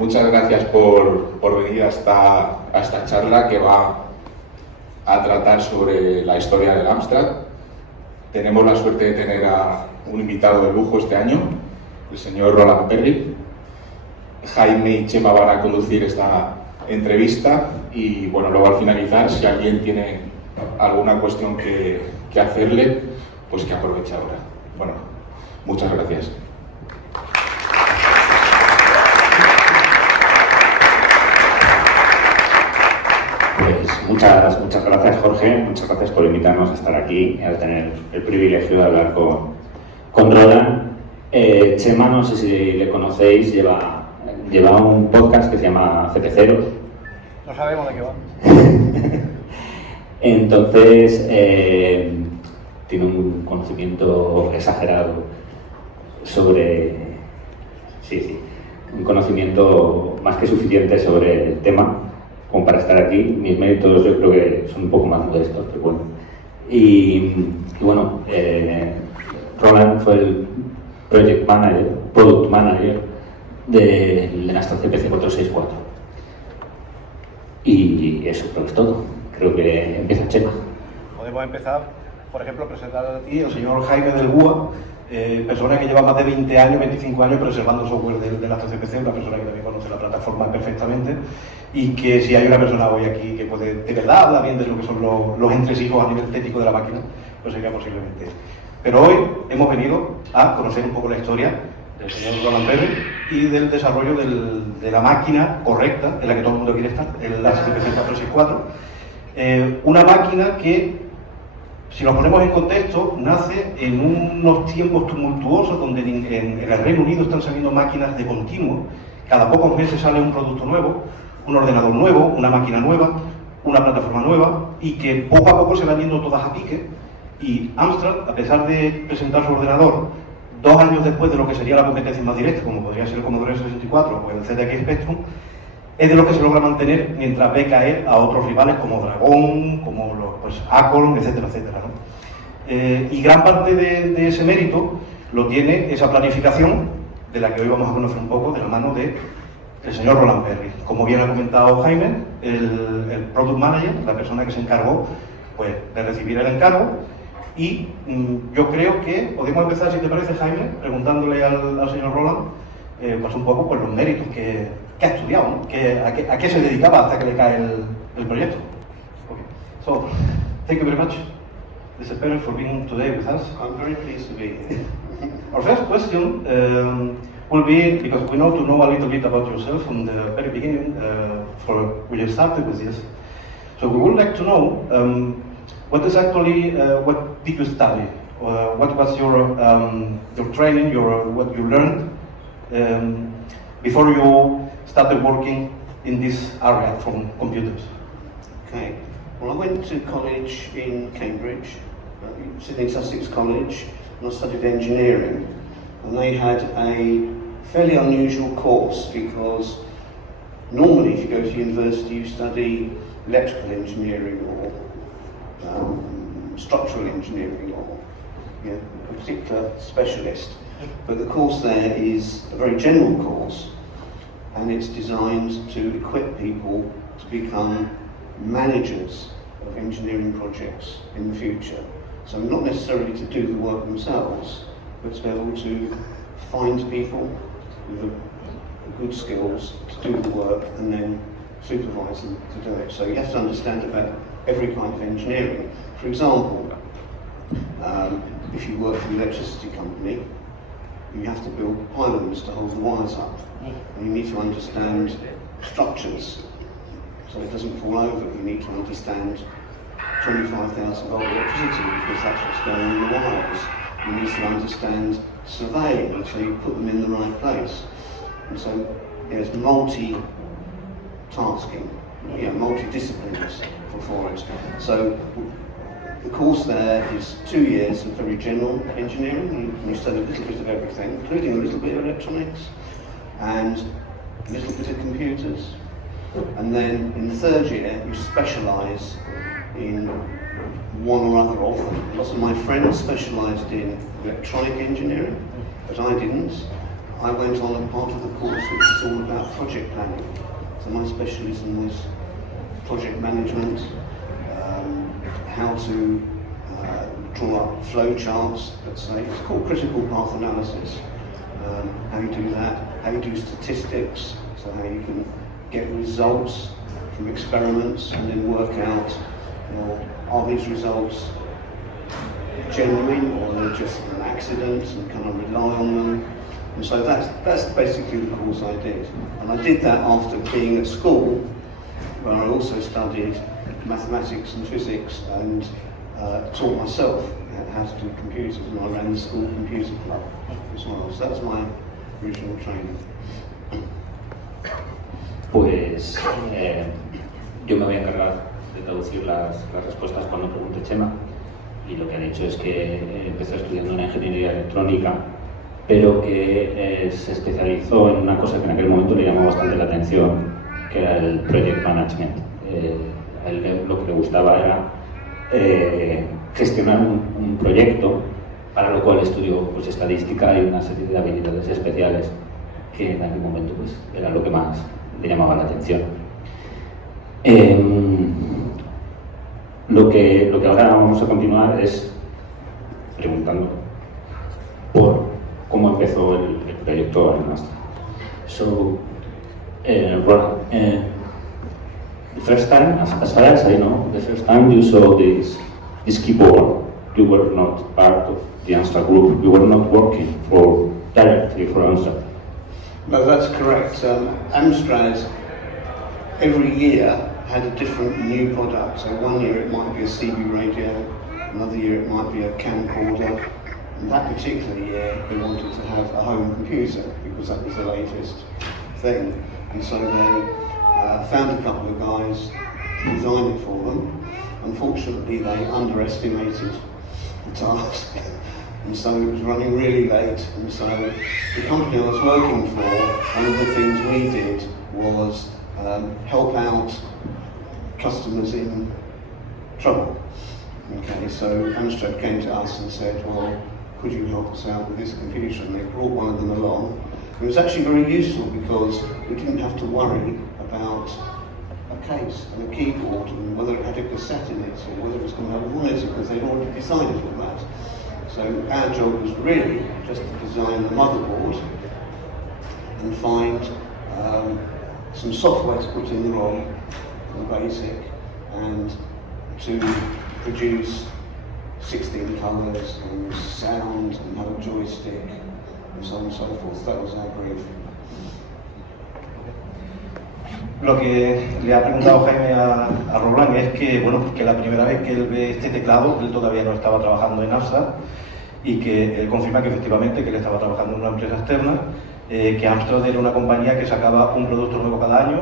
muchas gracias por venir a esta charla que va a tratar sobre la historia del Amstrad. Tenemos la suerte de tener a un invitado de lujo este año, el señor Roland Perry. Jaime y Chema van a conducir esta entrevista y bueno, luego al finalizar, si alguien tiene alguna cuestión que hacerle, pues que aproveche ahora. Bueno, muchas gracias. Pues muchas gracias, Jorge, muchas gracias por invitarnos a estar aquí y a tener el privilegio de hablar con Roland. Chema, no sé si le conocéis, lleva un podcast que se llama CPC. No sabemos de qué va. Entonces, tiene un conocimiento exagerado sobre... Sí, un conocimiento más que suficiente sobre el tema como para estar aquí. Mis méritos yo creo que son un poco más modestos, pero bueno. Y bueno, Roland fue el product manager del Amstrad CPC 464. Y eso creo que es todo. Creo que empieza Chema. Podemos empezar, por ejemplo, presentar a ti al señor Jaime del GUA, persona que lleva más de 20 años, 25 años preservando software del Amstrad CPC, una persona que también conoce la plataforma perfectamente, y que si hay una persona hoy aquí que puede de verdad hablar bien de lo que son los entresijos a nivel técnico de la máquina, pues sería posiblemente. Pero hoy hemos venido a conocer un poco la historia del señor Roland Perry y del desarrollo de la máquina correcta en la que todo el mundo quiere estar, el Amstrad CPC 464. Una máquina que, si nos ponemos en contexto, nace en unos tiempos tumultuosos donde en el Reino Unido están saliendo máquinas de continuo. Cada pocos meses sale un producto nuevo, un ordenador nuevo, una máquina nueva, una plataforma nueva, y que poco a poco se van yendo todas a pique. Y Amstrad, a pesar de presentar su ordenador 2 años después de lo que sería la competencia más directa, como podría ser el Commodore 64 o el ZX Spectrum, es de lo que se logra mantener mientras ve caer a otros rivales como Dragón, como Acorn, etcétera, etcétera, ¿no? Y gran parte de ese mérito lo tiene esa planificación de la que hoy vamos a conocer un poco de la mano del señor Roland Perry. Como bien ha comentado Jaime, el Product Manager, la persona que se encargó pues, de recibir el encargo. Y yo creo que podemos empezar, si te parece, Jaime, preguntándole al señor Roland pues un poco pues, los méritos que ha estudiado, ¿no? A qué se dedicaba hasta que le cae el proyecto. Okay. So, thank you very much, Mr. Perry, for being today with us. I'm very pleased to be here. Our first question will be, because we know to know a little bit about yourself from the very beginning, for when you started with this. So we would like to know what is actually, what did you study? What was your training, what you learned before you started working in this area from computers? Okay. Well, I went to college in Cambridge, Sydney Sussex College, and I studied engineering. And they had a fairly unusual course because normally if you go to university you study electrical engineering or structural engineering or a particular specialist. But the course there is a very general course, and it's designed to equip people to become managers of engineering projects in the future. So not necessarily to do the work themselves, but to be able to find people with the good skills to do the work and then supervise them to do it. So you have to understand about every kind of engineering. For example, if you work for an electricity company, you have to build pylons to hold the wires up. And you need to understand structures so it doesn't fall over. You need to understand 25,000 volt electricity because that's what's going in the wires. You need to understand surveying so you put them in the right place. And so there's multi-tasking, multi-disciplines for it. So the course there is 2 years of very general engineering. You study a little bit of everything, including a little bit of electronics and a little bit of computers. And then in the 3rd year, you specialise in one or other of them. Lots of my friends specialised in electronic engineering, but I didn't. I went on a part of the course which is all about project planning. So my specialism was project management, how to draw up flow charts, let's say. It's called critical path analysis. How you do that, how you do statistics, so how you can get results from experiments and then work out, are these results genuine or they're just an accident, and can I rely on them? And so that's basically the course I did. And I did that after being at school, where I also studied mathematics and physics and taught myself how to do computers, and I ran the school computer club as well. So that's my original training. Pues yo me voy a encargar de traducir las respuestas cuando pregunte Chema, y lo que ha dicho es que empezó estudiando una ingeniería electrónica, pero que se especializó en una cosa que en aquel momento le llamó bastante la atención, que era el project management. A él lo que le gustaba era gestionar un proyecto, para lo cual estudió pues, estadística y una serie de habilidades especiales que en aquel momento pues, era lo que más le llamaba la atención. Lo que ahora vamos a continuar es preguntando por cómo empezó el proyecto en Amstrad. So, Roland, the first time, as far as I know, the first time you saw this keyboard, you were not part of the Amstrad group. You were not working directly for Amstrad. No, that's correct. Amstrad every year had a different new product. So one year it might be a CB radio, another year it might be a camcorder. And that particular year they wanted to have a home computer because that was the latest thing. And so they found a couple of guys to design it for them. Unfortunately, they underestimated the task, and so it was running really late. And so the company I was working for, one of the things we did was help out customers in trouble. Okay, so Amstrad came to us and said, well, could you help us out with this computer? And they brought one of them along. It was actually very useful because we didn't have to worry about a case and a keyboard and whether it had a cassette in it or whether it was going to have a monitor, because they'd already decided all that. So our job was really just to design the motherboard and find some software to put in the ROM, the basic, and to produce 16 colours and sound and have a joystick and so on and so forth. That was our brief. Lo que le ha preguntado Jaime a Roland es que, bueno, que la primera vez que él ve este teclado, él todavía no estaba trabajando en Amstrad, y que él confirma que efectivamente que él estaba trabajando en una empresa externa, que Amstrad era una compañía que sacaba un producto nuevo cada año.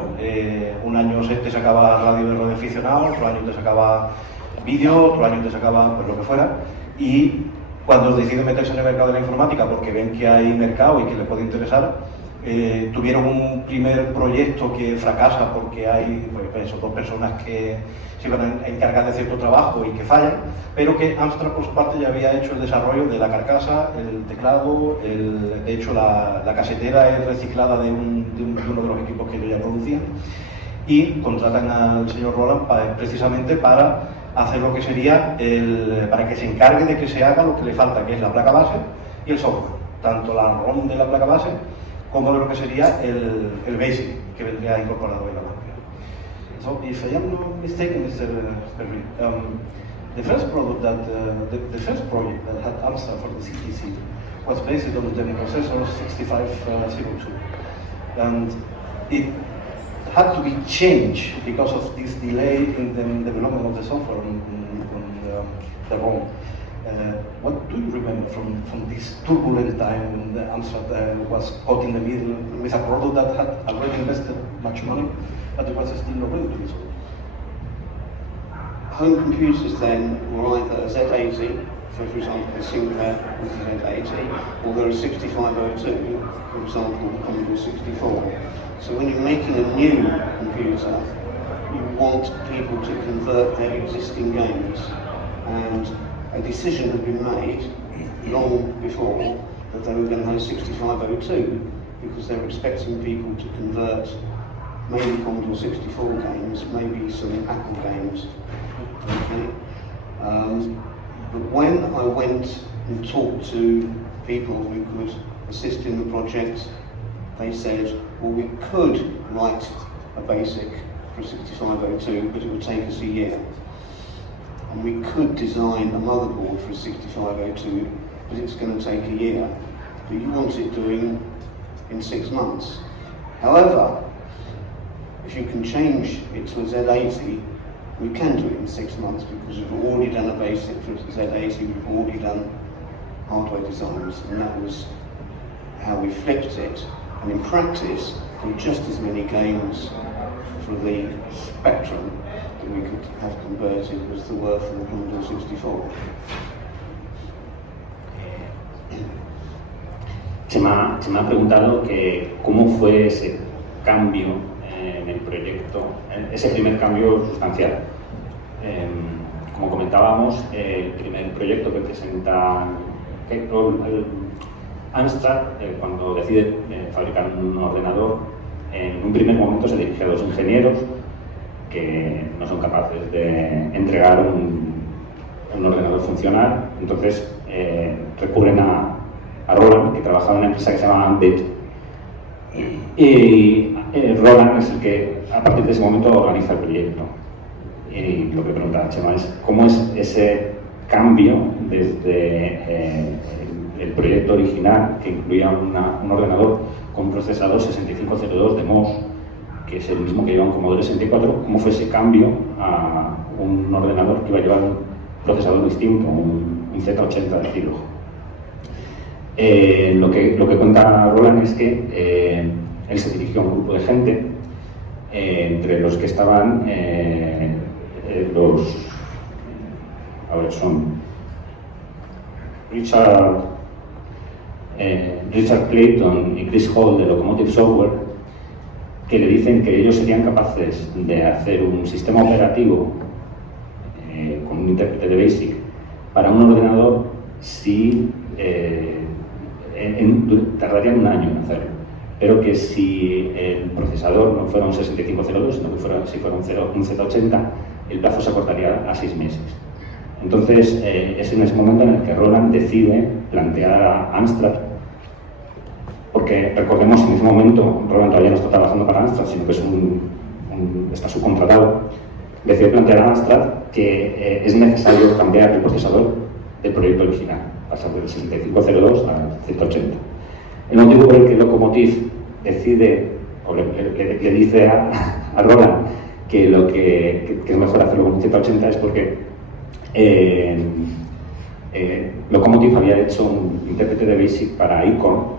Un año te sacaba radio de radioaficionado, otro año te sacaba vídeo, otro año te sacaba pues lo que fuera, y cuando deciden meterse en el mercado de la informática porque ven que hay mercado y que les puede interesar, tuvieron un primer proyecto que fracasa porque hay pues, dos personas que se iban a encargar de cierto trabajo y que fallan, pero que Amstrad por su parte ya había hecho el desarrollo de la carcasa, el teclado, de hecho la casetera es reciclada de uno de los equipos que ellos ya producían, y contratan al señor Roland precisamente para hacer lo que sería para que se encargue de que se haga lo que le falta, que es la placa base y el software, tanto la ROM de la placa base como de lo que sería el BASIC que vendría incorporado en la máquina. So, if I am not mistaken, Mr. Perry, the first product the first project that had Amstrad for the CPC was based on the processor 6502, and it had to be changed because of this delay in the development of the software on the ROM. What do you remember from this turbulent time when the Amstrad was caught in the middle with a product that had already invested much money, but it was still not ready to be sold? Home computers then were either a Z80, for example the Sinclair with the Z80, or there was 6502, for example the Commodore 64. So when you're making a new computer, you want people to convert their existing games, and a decision had been made long before that they were going to host 6502 because they were expecting people to convert maybe Commodore 64 games, maybe some Apple games. Okay. But when I went and talked to people who could assist in the project, they said, well, we could write a basic for 6502, but it would take us a year. And we could design a motherboard for a 6502, but it's going to take a year. But you want it doing in 6 months. However, if you can change it to a Z80, we can do it in 6 months because we've already done a basic for Z80, we've already done hardware designs, and that was how we flipped it. And in practice, there were just as many games for the Spectrum that we could have converted as there were for the Commodore 64. Chema ha preguntado que cómo fue ese cambio en el proyecto, ese primer cambio sustancial. Como comentábamos, el primer proyecto que presenta Amstrad, cuando decide fabricar un ordenador, en un primer momento se dirige a los ingenieros que no son capaces de entregar un ordenador funcional, entonces recurren a Roland, que trabajaba en una empresa que se llama Evento. Y Roland es el que, a partir de ese momento, organiza el proyecto. Y lo que pregunta Chema es cómo es ese cambio desde el proyecto original, que incluía un ordenador con un procesador 6502 de MOS, que es el mismo que lleva un Commodore 64, cómo fue ese cambio a un ordenador que iba a llevar un procesador distinto, un Z80 de Kilo. Lo que cuenta Roland es que él se dirigió a un grupo de gente, entre los que estaban son Richard Clayton y Chris Hall de Locomotive Software, que le dicen que ellos serían capaces de hacer un sistema operativo con un intérprete de BASIC para un ordenador si tardarían un año en hacerlo, pero que si el procesador no fuera un 6502, sino que fuera un Z80, el plazo se acortaría a 6 meses. Entonces, es en ese momento en el que Roland decide plantear a Amstrad, porque recordemos, en ese momento Roland todavía no está trabajando para Amstrad, sino que está subcontratado, decide plantear a Amstrad que es necesario cambiar el procesador del proyecto original, pasar del 6502 al 180. El motivo por el que Locomotive decide, o le dice a Roland que es mejor hacerlo con un 180 es porque Locomotive había hecho un intérprete de BASIC para Icon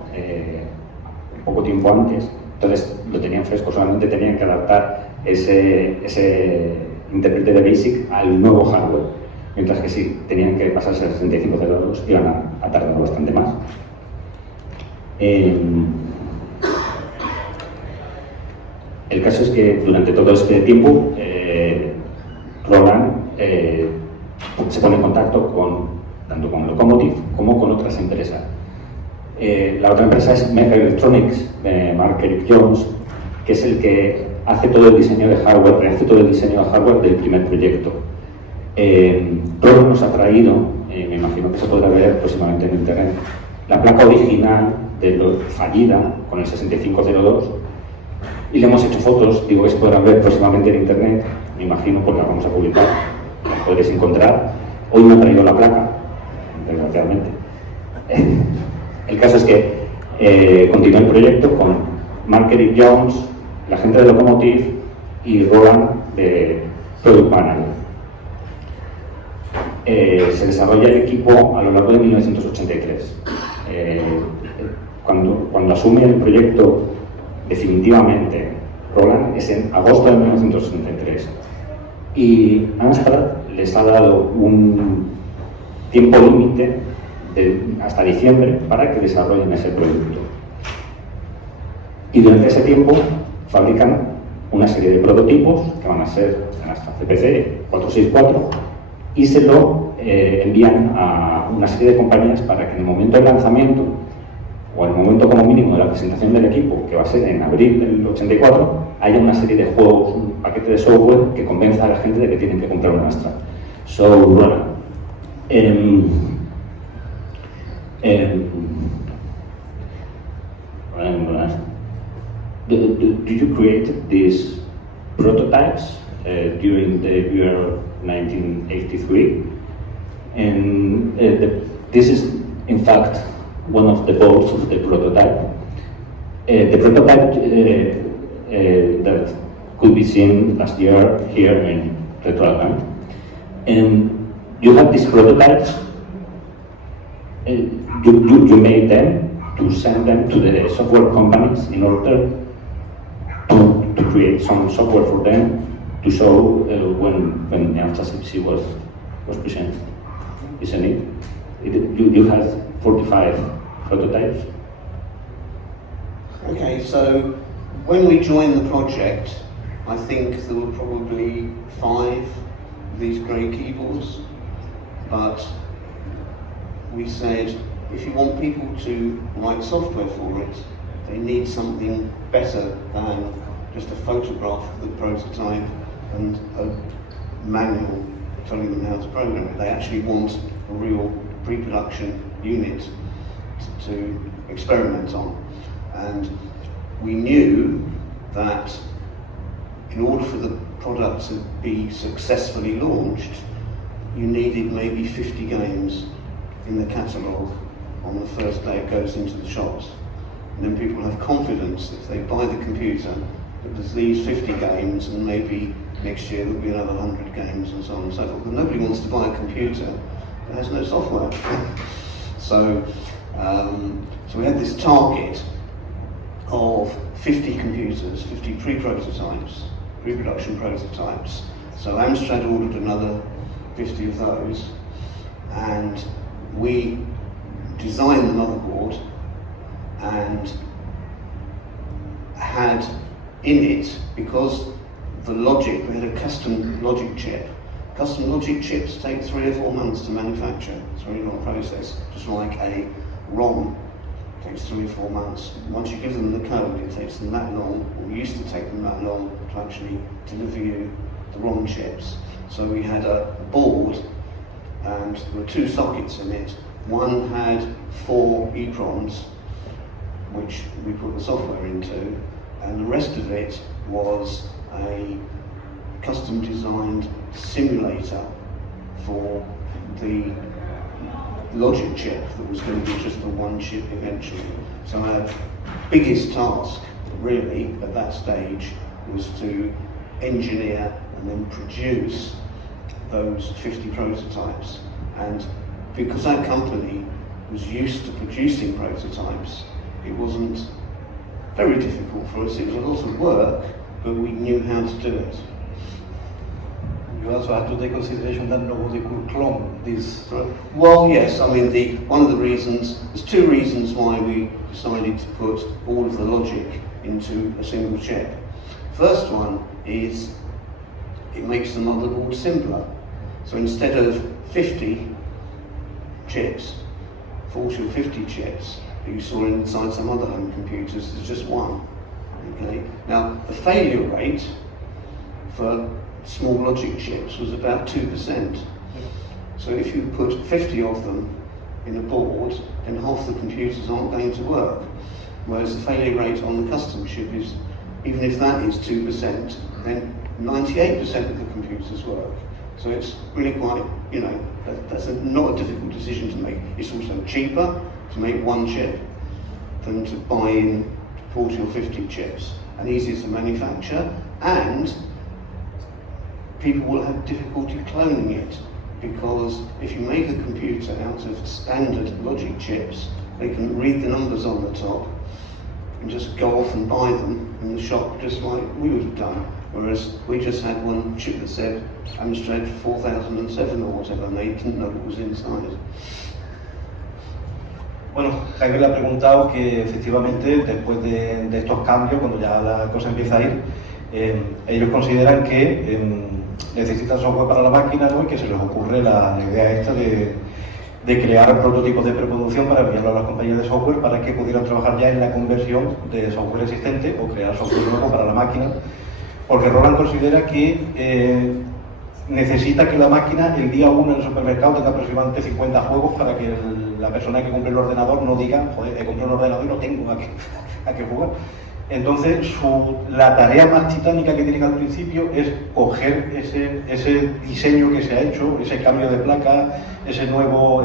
poco tiempo antes, entonces lo tenían fresco, solamente tenían que adaptar ese intérprete de BASIC al nuevo hardware, mientras que si tenían que pasarse a 6502 iban a tardar bastante más. El caso es que durante todo este tiempo Roland se pone en contacto tanto con Locomotive como con otras empresas. La otra empresa es Mega Electronics, de Mark Eric Jones, que es el que hace todo el diseño de hardware, rehace todo el diseño de hardware del primer proyecto. Roland nos ha traído, me imagino que se podrá ver próximamente en internet, la placa original fallida con el 6502, y le hemos hecho fotos, digo que se podrán ver próximamente en internet, me imagino, porque la vamos a publicar, la podréis encontrar. Hoy no ha traído la placa, desgraciadamente. El caso es que continúa el proyecto con Mark Eric Jones, la gente de Locomotive y Roland de Product Manager. Se desarrolla el equipo a lo largo de 1983. Cuando asume el proyecto definitivamente Roland es en agosto de 1963 y Amstrad les ha dado un tiempo límite hasta diciembre para que desarrollen ese producto, y durante ese tiempo fabrican una serie de prototipos que van a ser en Amstrad CPC 464 y se lo envían a una serie de compañías para que en el momento del lanzamiento o en el momento como mínimo de la presentación del equipo, que va a ser en abril del 84, haya una serie de juegos, un paquete de software que convenza a la gente de que tienen que comprar un Amstrad. So, Roland, do you create these prototypes during the year 1983? And this is, in fact, one of the goals of the prototype. The prototype that could be seen last year here in Retroalacant. And you have these prototypes, you made them to send them to the software companies in order to create some software for them to show when the Amstrad CPC was presented, isn't it? You had 45 prototypes. Okay, so when we joined the project, I think there were probably 5 of these grey keyboards, but we said if you want people to write software for it, they need something better than just a photograph of the prototype and a manual telling them how to program it. They actually want a real pre-production unit to experiment on. And we knew that in order for the product to be successfully launched, you needed maybe 50 games in the catalogue on the first day it goes into the shops. And then people have confidence if they buy the computer that there's these 50 games and maybe next year there'll be another 100 games and so on and so forth. But nobody wants to buy a computer that has no software. So we had this target of 50 computers, 50 pre-prototypes, pre-production prototypes. So Amstrad ordered another 50 of those, and we designed the motherboard and had in it, because the logic, we had a custom logic chip. Custom logic chips take 3 or 4 months to manufacture. It's a very long process, just like a ROM takes 3 or 4 months. Once you give them the code, it takes them that long, or used to take them that long, to actually deliver you the ROM chips. So we had a board, and there were 2 sockets in it. One had 4 EEPROMs, which we put the software into, and the rest of it was a custom designed simulator for the logic chip that was going to be just the one chip eventually. So our biggest task really at that stage was to engineer and then produce those 50 prototypes. And because our company was used to producing prototypes, it wasn't very difficult for us. It was a lot of work, but we knew how to do it. You also had to take consideration that nobody could clone this. Well, yes. I mean, one of the reasons, there's 2 reasons why we decided to put all of the logic into a single chip. First one is it makes the motherboard simpler. So instead of 50 chips, 40 or 50 chips that you saw inside some other home computers, there's just one. Okay. Now, the failure rate for small logic chips was about 2%. So if you put 50 of them in a board, then half the computers aren't going to work. Whereas the failure rate on the custom chip is, even if that is 2%, then 98% of the computers work. So it's really quite, that's not a difficult decision to make. It's also cheaper to make one chip than to buy in 40 or 50 chips, and easier to manufacture, and people will have difficulty cloning it, because if you make a computer out of standard logic chips, they can read the numbers on the top and just go off and buy them in the shop just like we would have done. Whereas we just had one chip that said Amstrad 4007 or whatever, and they didn't know what was inside. Bueno, Jaime le ha preguntado que efectivamente después de estos cambios, cuando ya la cosa empieza a ir, ellos consideran que necesitan software para la máquina, ¿no? Y que se les ocurre la idea esta de de crear prototipos de preproducción para enviarlo a las compañías de software para que pudieran trabajar ya en la conversión de software existente o crear software nuevo para la máquina, porque Roland considera que necesita que la máquina el día 1 en el supermercado tenga aproximadamente 50 juegos para que la persona que compre el ordenador no diga, joder, he comprado un ordenador y no tengo a qué jugar. Entonces, la tarea más titánica que tienen al principio es coger ese diseño que se ha hecho, ese cambio de placa, ese nuevo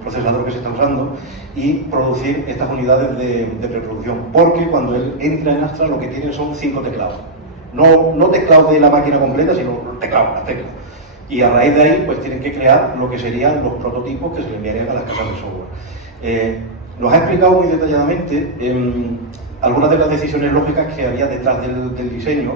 procesador que se está usando y producir estas unidades de preproducción. Porque cuando él entra en Amstrad lo que tiene son 5 teclados. No teclados de la máquina completa, sino teclados, las teclas. Y a raíz de ahí, pues tienen que crear lo que serían los prototipos que se le enviarían a las casas de software. Nos ha explicado muy detalladamente algunas de las decisiones lógicas que había detrás del diseño.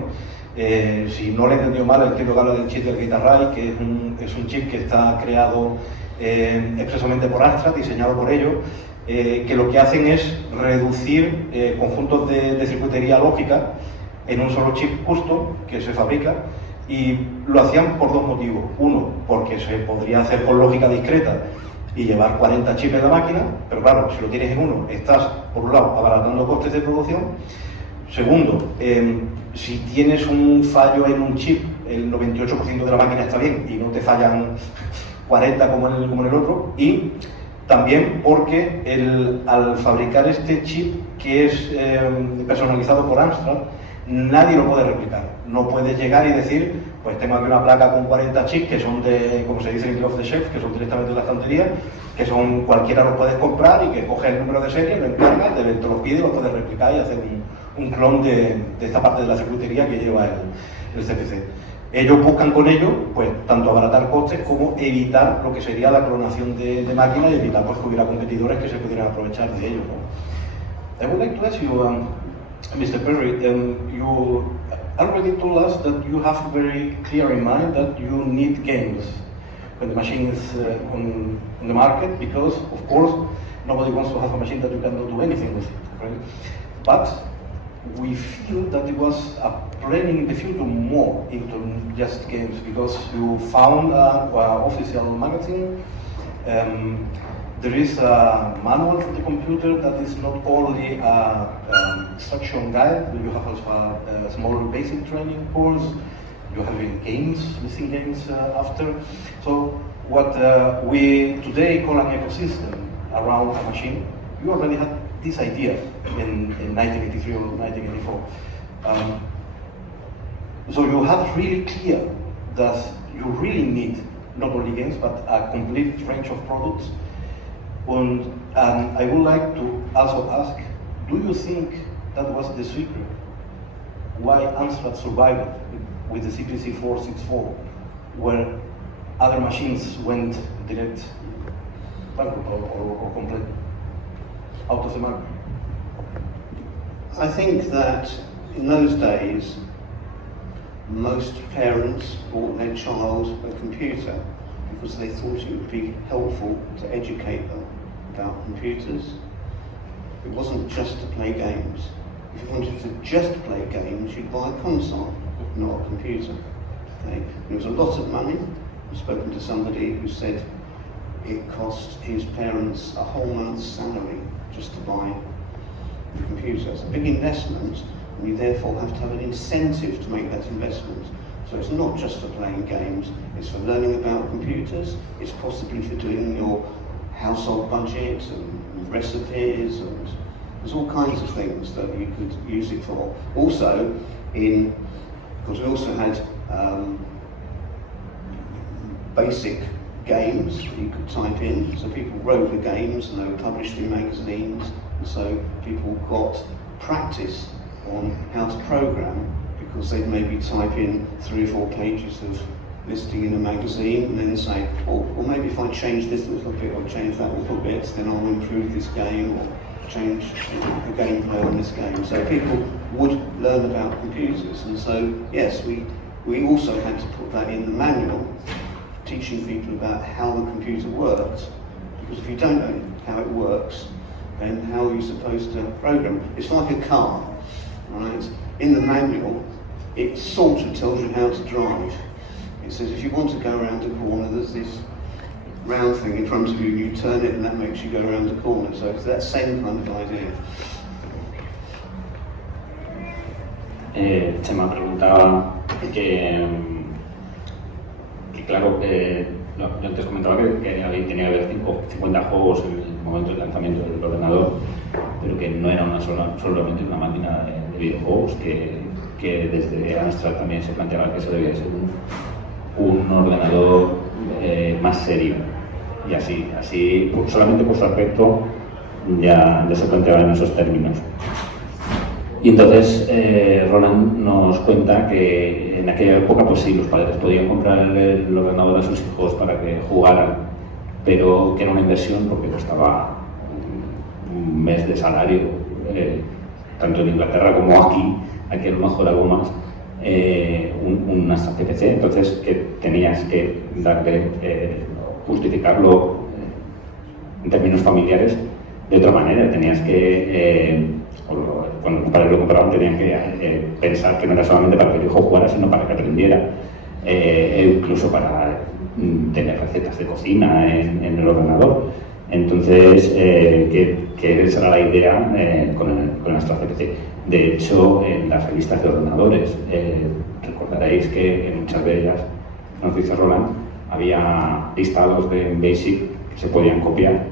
Si no lo he entendido mal, entiendo que habla del chip del Guitar que es un chip que está creado expresamente por Amstrad, diseñado por ellos, que lo que hacen es reducir conjuntos de circuitería lógica en un solo chip custom que se fabrica, y lo hacían por dos motivos. Uno, porque se podría hacer con lógica discreta y llevar 40 chips en la máquina, pero claro, si lo tienes en uno, estás, por un lado, abaratando costes de producción. Segundo, si tienes un fallo en un chip, el 98% de la máquina está bien y no te fallan 40 como en el otro. Y también porque al fabricar este chip, que es personalizado por Amstrad, nadie lo puede replicar. No puedes llegar y decir, pues tengo aquí una placa con 40 chips que son de, como se dice en off the shelf, que son directamente de la estantería, que son, cualquiera los puedes comprar y que coges el número de serie, lo encargas, te los pide y lo puedes replicar y hacer un clon de esta parte de la circuitería que lleva el CPC. Ellos buscan con ello, pues, tanto abaratar costes como evitar lo que sería la clonación de máquinas y evitar, pues, que hubiera competidores que se pudieran aprovechar de ello, ¿no? I would like to ask you, Mr. Perry, you already told us that you have very clear in mind that you need games when the machine is on the market, because, of course, nobody wants to have a machine that you cannot do anything with, right? But we feel that it was a planning in the future more into just games, because you found an official magazine. There is a manual for the computer that is not only a instruction guide, but you have also a small basic training course. You have games, missing games after. So what we today call an ecosystem around a machine, you already had this idea in 1983 or 1984. So you have really clear that you really need not only games, but a complete range of products. And I would like to also ask, do you think that was the secret why Amstrad survived with the CPC 464, where other machines went direct bankrupt or complete out of the market? I think that in those days, most parents bought their child a computer because they thought it would be helpful to educate them about computers. It wasn't just to play games. If you wanted to just play games, you'd buy a console, not a computer. Okay? It was a lot of money. I've spoken to somebody who said it cost his parents a whole month's salary just to buy the computer. It's a big investment, and you therefore have to have an incentive to make that investment. So it's not just for playing games, it's for learning about computers, it's possibly for doing your household budget and recipes, and there's all kinds of things that you could use it for. Also, because we also had basic games that you could type in, so people wrote the games and they were published in magazines, and so people got practice on how to program, because they'd maybe type in 3 or 4 pages of listing in a magazine and then say, oh, well, maybe if I change this little bit or change that little bit, then I'll improve this game or change the gameplay on this game. So people would learn about computers, and so yes, we also had to put that in the manual, teaching people about how the computer works, because if you don't know how it works, then how are you supposed to program? It's like a car, right? In the manual, it sort of tells you how to drive. It says if you want to go around a corner, there's this round thing in front of you, you turn it and that makes you go around the corner. So it's that same kind of idea. Chema preguntaba que claro, yo antes comentaba que tenía que haber 50 juegos en el momento del lanzamiento del ordenador, pero que no era solamente una máquina de videojuegos, que desde Amstrad también se planteaba que eso debía ser un ordenador más serio. Y así solamente por su aspecto ya se planteaba en esos términos. Y entonces Roland nos cuenta que en aquella época pues sí, los padres podían comprar el ordenador a sus hijos para que jugaran, pero que era una inversión porque costaba un mes de salario, tanto en Inglaterra como aquí a lo mejor algo más, un Amstrad CPC, entonces que tenías que darle, justificarlo en términos familiares de otra manera, tenías que, cuando los padres lo compraban tenían que pensar que no era solamente para que el hijo jugara, sino para que aprendiera, incluso para tener recetas de cocina en el ordenador. Entonces, que esa era la idea con el Amstrad CPC. De hecho, en las revistas de ordenadores, recordaréis que en muchas de ellas, nos dice Roland, había listados de BASIC que se podían copiar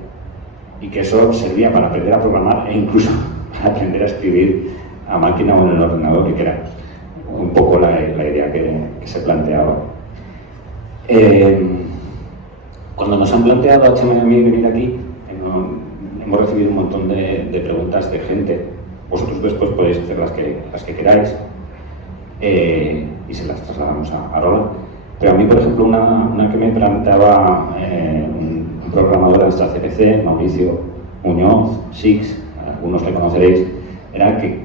y que eso servía para aprender a programar e incluso para aprender a escribir a máquina o en el ordenador, y que era un poco la idea que se planteaba. Cuando nos han planteado a Chema y a mí venir aquí, hemos recibido un montón de preguntas de gente. Vosotros después podéis hacer las que queráis y se las trasladamos a Roland. Pero a mí, por ejemplo, una que me planteaba un programador de Amstrad CPC, Mauricio Muñoz, Six, algunos le conoceréis, era que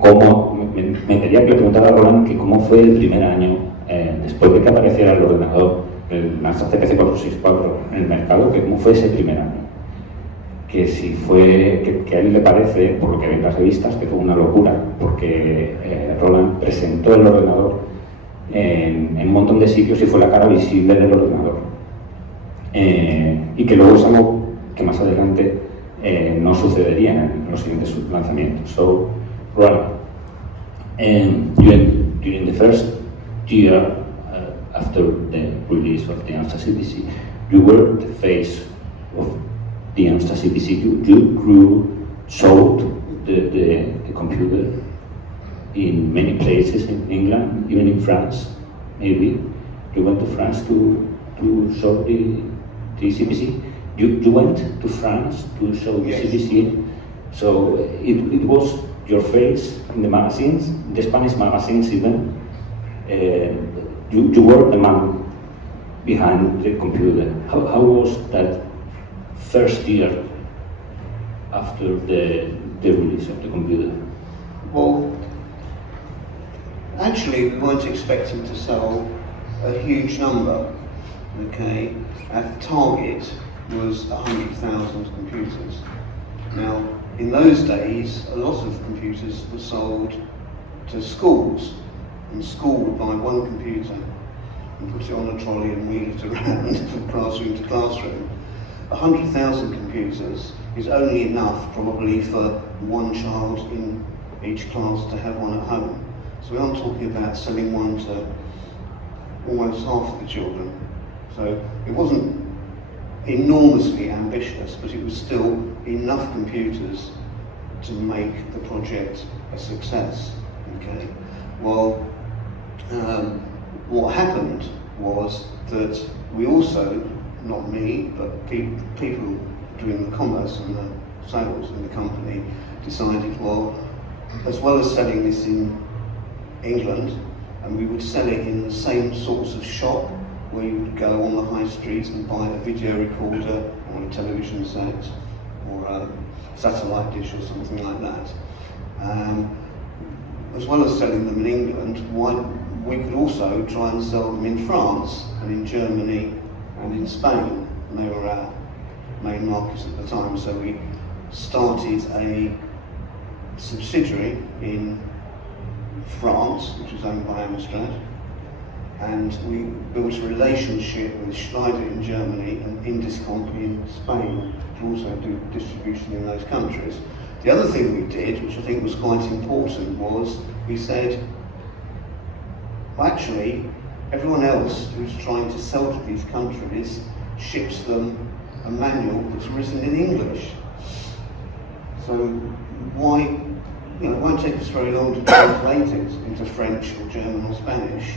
me quería que le preguntara a Roland que cómo fue el primer año después de que apareciera el ordenador, el Amstrad CPC 464 en el mercado, que cómo fue ese primer año. Que si fue, que a él le parece, por lo que ven las revistas, que fue una locura, porque Roland presentó el ordenador en un montón de sitios y fue la cara visible del ordenador. Y que luego es algo que más adelante no sucedería en los siguientes lanzamientos. So, Roland, during the first year after the release of the Amstrad CPC, you were the face of the Amstrad CPC. You sold the computer in many places in England, even in France, maybe. You went to France to show the CPC. You went to France to show the CPC. So it was your face in the magazines, the Spanish magazines even. You were the man behind the computer. How was that first year after the release of the computer? Well, actually we weren't expecting to sell a huge number, okay? Our target was 100,000 computers. Now, in those days, a lot of computers were sold to schools, and school would buy one computer and put it on a trolley and wheel it around from classroom to classroom. 100,000 computers is only enough probably for one child in each class to have one at home. So we aren't talking about selling one to almost half of the children. So it wasn't enormously ambitious, but it was still enough computers to make the project a success. Okay. Well, what happened was that we also, not me, but people doing the commerce and the sales in the company decided, well, as well as selling this in England, and we would sell it in the same sorts of shop where you would go on the high street and buy a video recorder or a television set or a satellite dish or something like that. As well as selling them in England, we could also try and sell them in France and in Germany and in Spain, and they were our main markets at the time. So we started a subsidiary in France, which was owned by Amstrad, and we built a relationship with Schneider in Germany and Indiscomp in Spain to also do distribution in those countries. The other thing we did, which I think was quite important, was we said, well, actually, everyone else who's trying to sell to these countries ships them a manual that's written in English. So why, it won't take us very long to translate it into French or German or Spanish,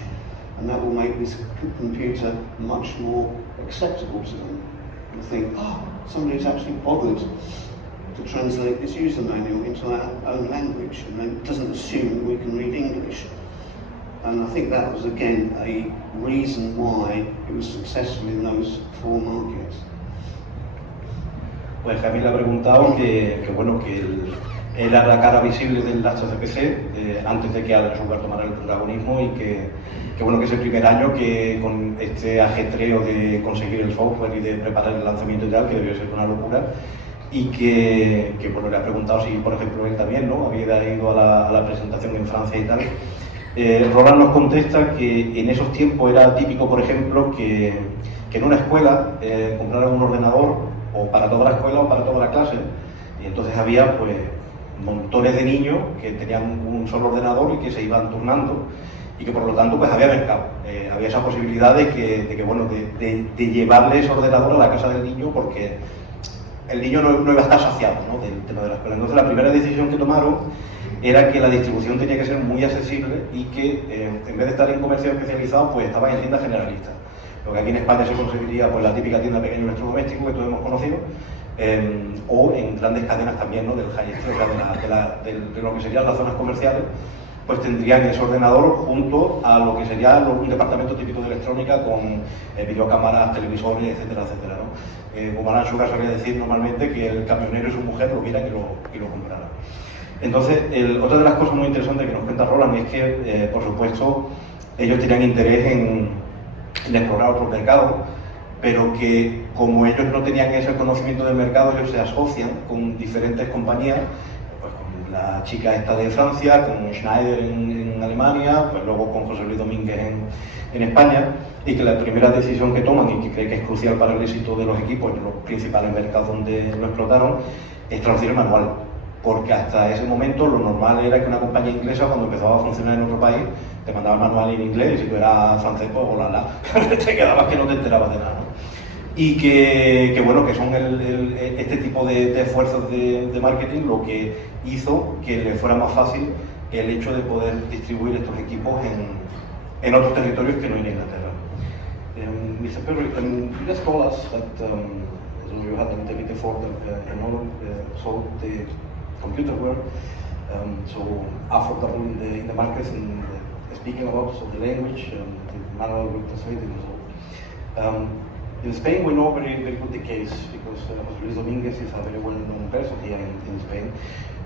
and that will make this computer much more acceptable to them. And think, oh, somebody's actually bothered to translate this user manual into our own language, and then doesn't assume we can read English. And I think that was, again, a reason why it was successful in those 4 markets. Pues Jaime le ha preguntado que él era la cara visible del CPC antes de que Alexander tomara el protagonismo y que ese primer año que con este ajetreo de conseguir el software y de preparar el lanzamiento y tal, que debió ser una locura, y que le ha preguntado si, por ejemplo, él también, ¿no?, había ido a la presentación en Francia y tal. Roland nos contesta que en esos tiempos era típico, por ejemplo, que en una escuela compraran un ordenador o para toda la escuela o para toda la clase, y entonces había pues montones de niños que tenían un solo ordenador y que se iban turnando, y que por lo tanto pues había mercado, había esa posibilidad de llevarle ese ordenador a la casa del niño, porque el niño no iba a estar saciado, ¿no?, del tema de la escuela. Entonces la primera decisión que tomaron era que la distribución tenía que ser muy accesible y que en vez de estar en comercio especializado, pues estaba en tiendas generalistas. Lo que aquí en España se conseguiría, pues la típica tienda pequeño electrodoméstico que todos hemos conocido, o en grandes cadenas también, ¿no?, del high street, de lo que serían las zonas comerciales, pues tendrían ese ordenador junto a lo que sería un departamento típico de electrónica con videocámaras, televisores, etcétera, etcétera, ¿no? Como Aranchu solía decir normalmente, que el camionero y su mujer lo vieran y lo compraran. Entonces, otra de las cosas muy interesantes que nos cuenta Roland es que, por supuesto, ellos tenían interés en explorar otros mercados, pero que como ellos no tenían ese conocimiento del mercado, ellos se asocian con diferentes compañías, pues con la chica esta de Francia, con Schneider en Alemania, pues luego con José Luis Domínguez en España, y que la primera decisión que toman, y que cree que es crucial para el éxito de los equipos en los principales mercados donde lo explotaron, es traducir el manual. Porque hasta ese momento lo normal era que una compañía inglesa, cuando empezaba a funcionar en otro país, te mandaba el manual en inglés, y si tú eras francés, pues hola, te quedabas que no te enterabas de nada, ¿no? Y que son este tipo de esfuerzos de marketing lo que hizo que le fuera más fácil el hecho de poder distribuir estos equipos en otros territorios que no en Inglaterra. Mr. Perry, can you just tell us that you had an interview before so the computer were so affordable in the markets, and speaking about the language, the manual translated and so. In Spain, we know very good the case, because José Luis Domínguez is a very well-known person here in Spain,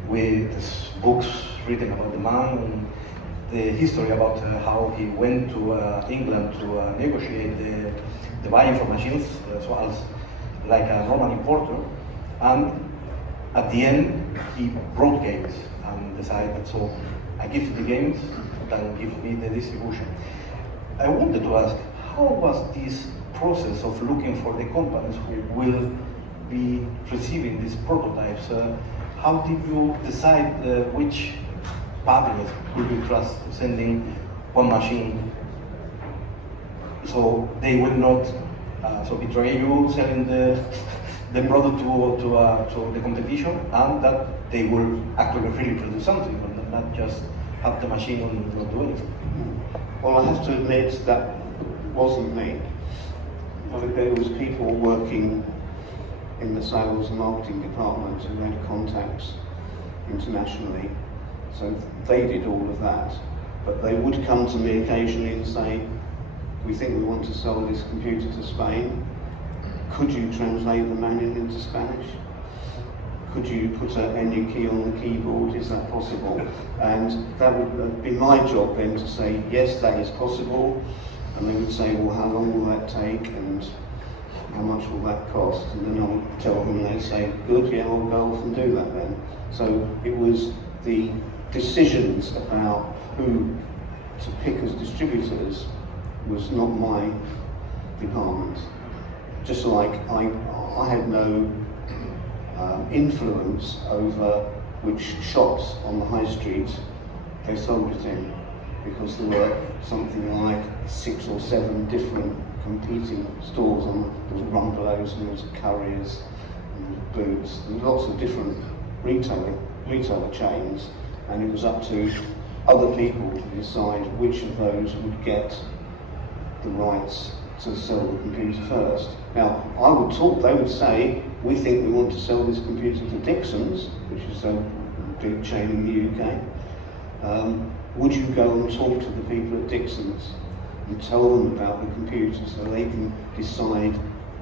with books written about the man, and the history about how he went to England to negotiate the buying for machines, as well as like a normal importer, and at the end he brought games and decided, so I give you the games, then give me the distribution. I wanted to ask, how was this process of looking for the companies who will be receiving these prototypes? How did you decide which partners will you trust sending one machine, so they will not betray you selling the product to the competition, and that they will actually really produce something, and not just have the machine and not do anything? Well, I have to admit that wasn't me. There was people working in the sales and marketing department who had contacts internationally, so they did all of that. But they would come to me occasionally and say, we think we want to sell this computer to Spain. Could you translate the manual into Spanish? Could you put any key on the keyboard? Is that possible? And that would be my job then to say, yes, that is possible. And they would say, well, how long will that take, and how much will that cost? And then I would tell them, and they'd say, good, yeah, I'll go off and do that then. So it was the decisions about who to pick as distributors was not my department. Just like I had no influence over which shops on the high street they sold it in, because there were something like 6 or 7 different competing stores. There was Rumbelows and there was Curry's and Boots. There were lots of different retailer chains, and it was up to other people to decide which of those would get the rights to sell the computer first. Now, they would say, we think we want to sell this computer to Dixon's, which is a big chain in the UK. Would you go and talk to the people at Dixon's and tell them about the computer so they can decide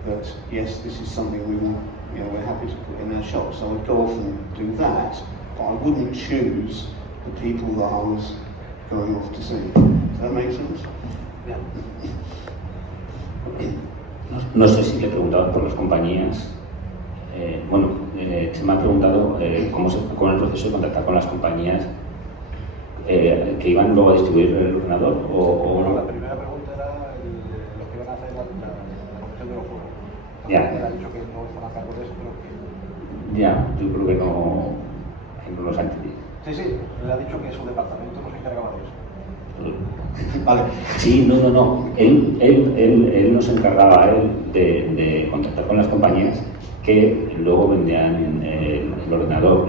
that, yes, this is something we're happy to put in our shop? So I'd go off and do that, but I wouldn't choose the people that I was going off to see. Does that make sense? Yeah. No sé si le preguntaban por las compañías. Se me ha preguntado cómo es el proceso de contactar con las compañías que iban luego a distribuir el ordenador o... La primera pregunta era los que iban a hacer la comisión de los juegos. Ya. Él ha dicho que no estaba a cargo de eso, pero que... Ya, yo creo que no los ha entendido. Sí, él ha dicho que su departamento no se encargaba de eso. Vale. Sí, no. Él nos encargaba de contactar con las compañías que luego vendían el ordenador.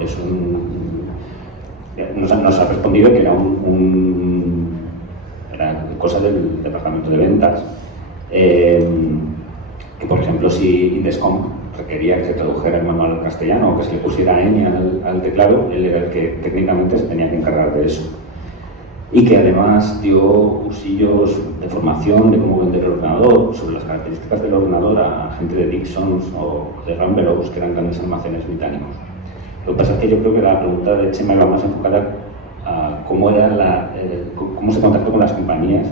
Nos ha respondido que era cosa del departamento de ventas. Que por ejemplo, si Indescom requería que se tradujera el manual al castellano o que se le pusiera ñ al teclado, él era el que técnicamente se tenía que encargar de eso. Y que además dio cursillos de formación de cómo vender el ordenador, sobre las características del ordenador a gente de Dixon's o de Rumbelows, que eran grandes almacenes británicos. Lo que pasa es que yo creo que la pregunta de Chema iba más enfocada a cómo se contactó con las compañías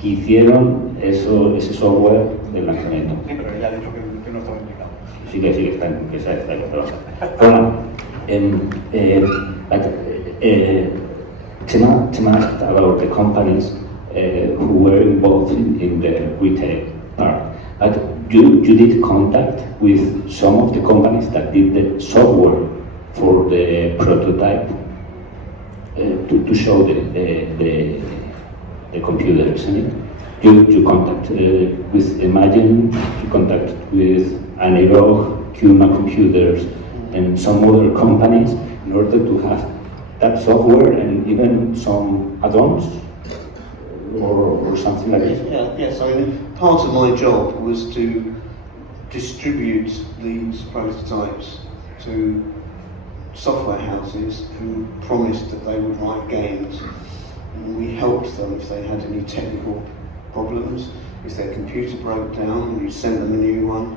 que hicieron ese software del lanzamiento. Sí, pero ella ha dicho que no estaba implicado. Sí que está Chema asked about the companies who were involved in the retail part. But you did contact with some of the companies that did the software for the prototype to show the computer, isn't it? You contact with Imagine, you contact with Anirog, Cuma Computers, and some other companies in order to have that software and even some add-ons or something like that. Yes. I mean, part of my job was to distribute these prototypes to software houses who promised that they would write games, and we helped them if they had any technical problems. If their computer broke down, we sent them a new one,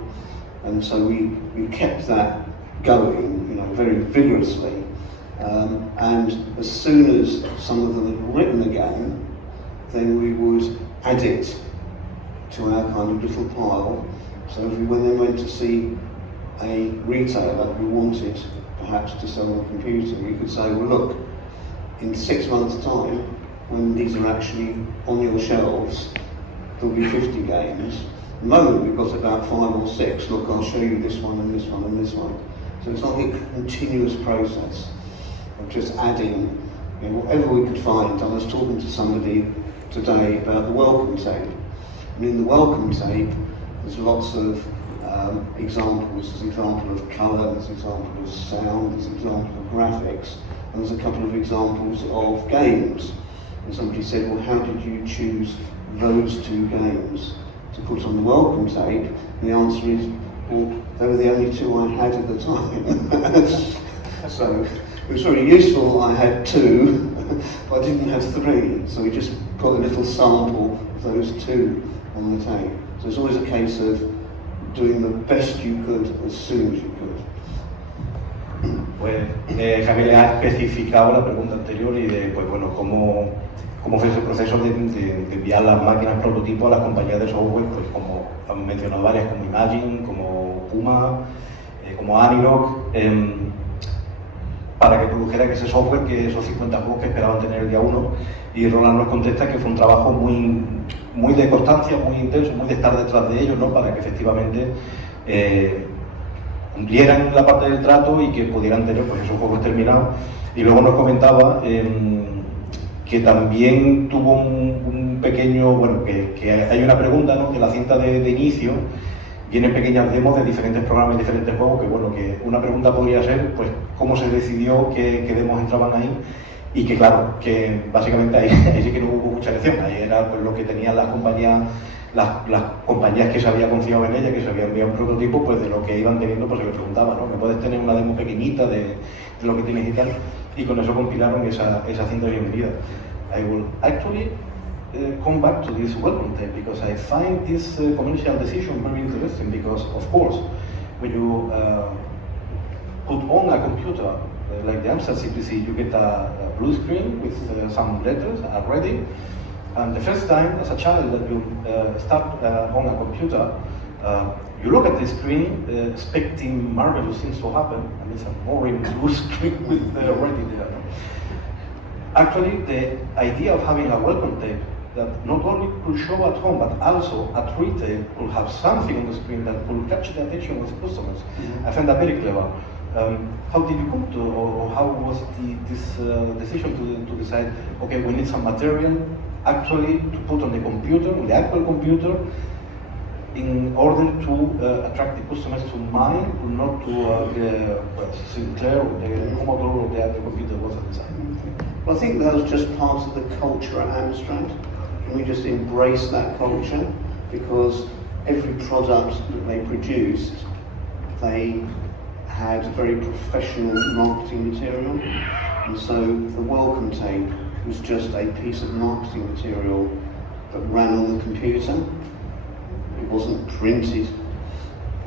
and so we kept that going, very vigorously. And as soon as some of them had written a game, then we would add it to our kind of little pile. So when they went to see a retailer who wanted perhaps to sell a computer, we could say, well look, in 6 months' time, when these are actually on your shelves, there'll be 50 games. At the moment we've got about 5 or 6. Look, I'll show you this one and this one and this one. So it's like a continuous process of just adding whatever we could find. I was talking to somebody today about the welcome tape. And in the welcome tape, there's lots of examples. There's an example of colour, there's an example of sound, there's an example of graphics, and there's a couple of examples of games. And somebody said, well, how did you choose those 2 games to put on the welcome tape? And the answer is, well, they were the only 2 I had at the time. So it was very useful I had 2, but I didn't have 3. So we just put a little sample of those 2 on the tape. So it's always a case of doing the best you could as soon as you could. Pues Jaime le ha especificado la pregunta anterior y de cómo fue ese proceso de enviar las máquinas prototipo a las compañías de software, pues como han mencionado varias, como Imagine, como Puma, como Anirog, para que produjera ese software, que esos 50 juegos que esperaban tener el día 1. Y Roland nos contesta que fue un trabajo muy muy de constancia, muy intenso, muy de estar detrás de ellos, ¿no? Para que efectivamente cumplieran la parte del trato y que pudieran tener pues esos juegos terminados. Y luego nos comentaba que también tuvo un pequeño, bueno, que hay una pregunta, ¿no? Que la cinta de inicio vienen pequeñas demos de diferentes programas y diferentes juegos, que bueno, que una pregunta podría ser, pues, cómo se decidió qué demos entraban ahí, y que claro, que básicamente ahí sí que no hubo mucha elección, ahí era pues lo que tenían las compañías que se había confiado en ella, que se habían enviado un prototipo, pues de lo que iban teniendo, pues se les preguntaba, ¿no? ¿Me puedes tener una demo pequeñita de lo que tienes y tal? Y con eso compilaron esa cinta de bienvenida. I will actually come back to this welcome tape because I find this commercial decision very interesting because, of course, when you put on a computer like the Amstrad CPC, you get a blue screen with some letters already. And the first time, as a child, that you start on a computer, you look at the screen expecting marvelous things to happen, and it's a boring blue screen with already there. Actually, the idea of having a welcome tape that not only could show at home, but also at retail could have something on the screen that could catch the attention of the customers. I find that very clever. How did you come to, or how was this decision to decide, okay, we need some material actually to put on the computer, on the actual computer, in order to attract the customers to mine, not to the Sinclair or the Commodore or the other computer was at the time? Well, I think that was just part of the culture at Amstrad. And we just embraced that culture because every product that they produced, they had very professional marketing material. And so the welcome tape was just a piece of marketing material that ran on the computer. It wasn't printed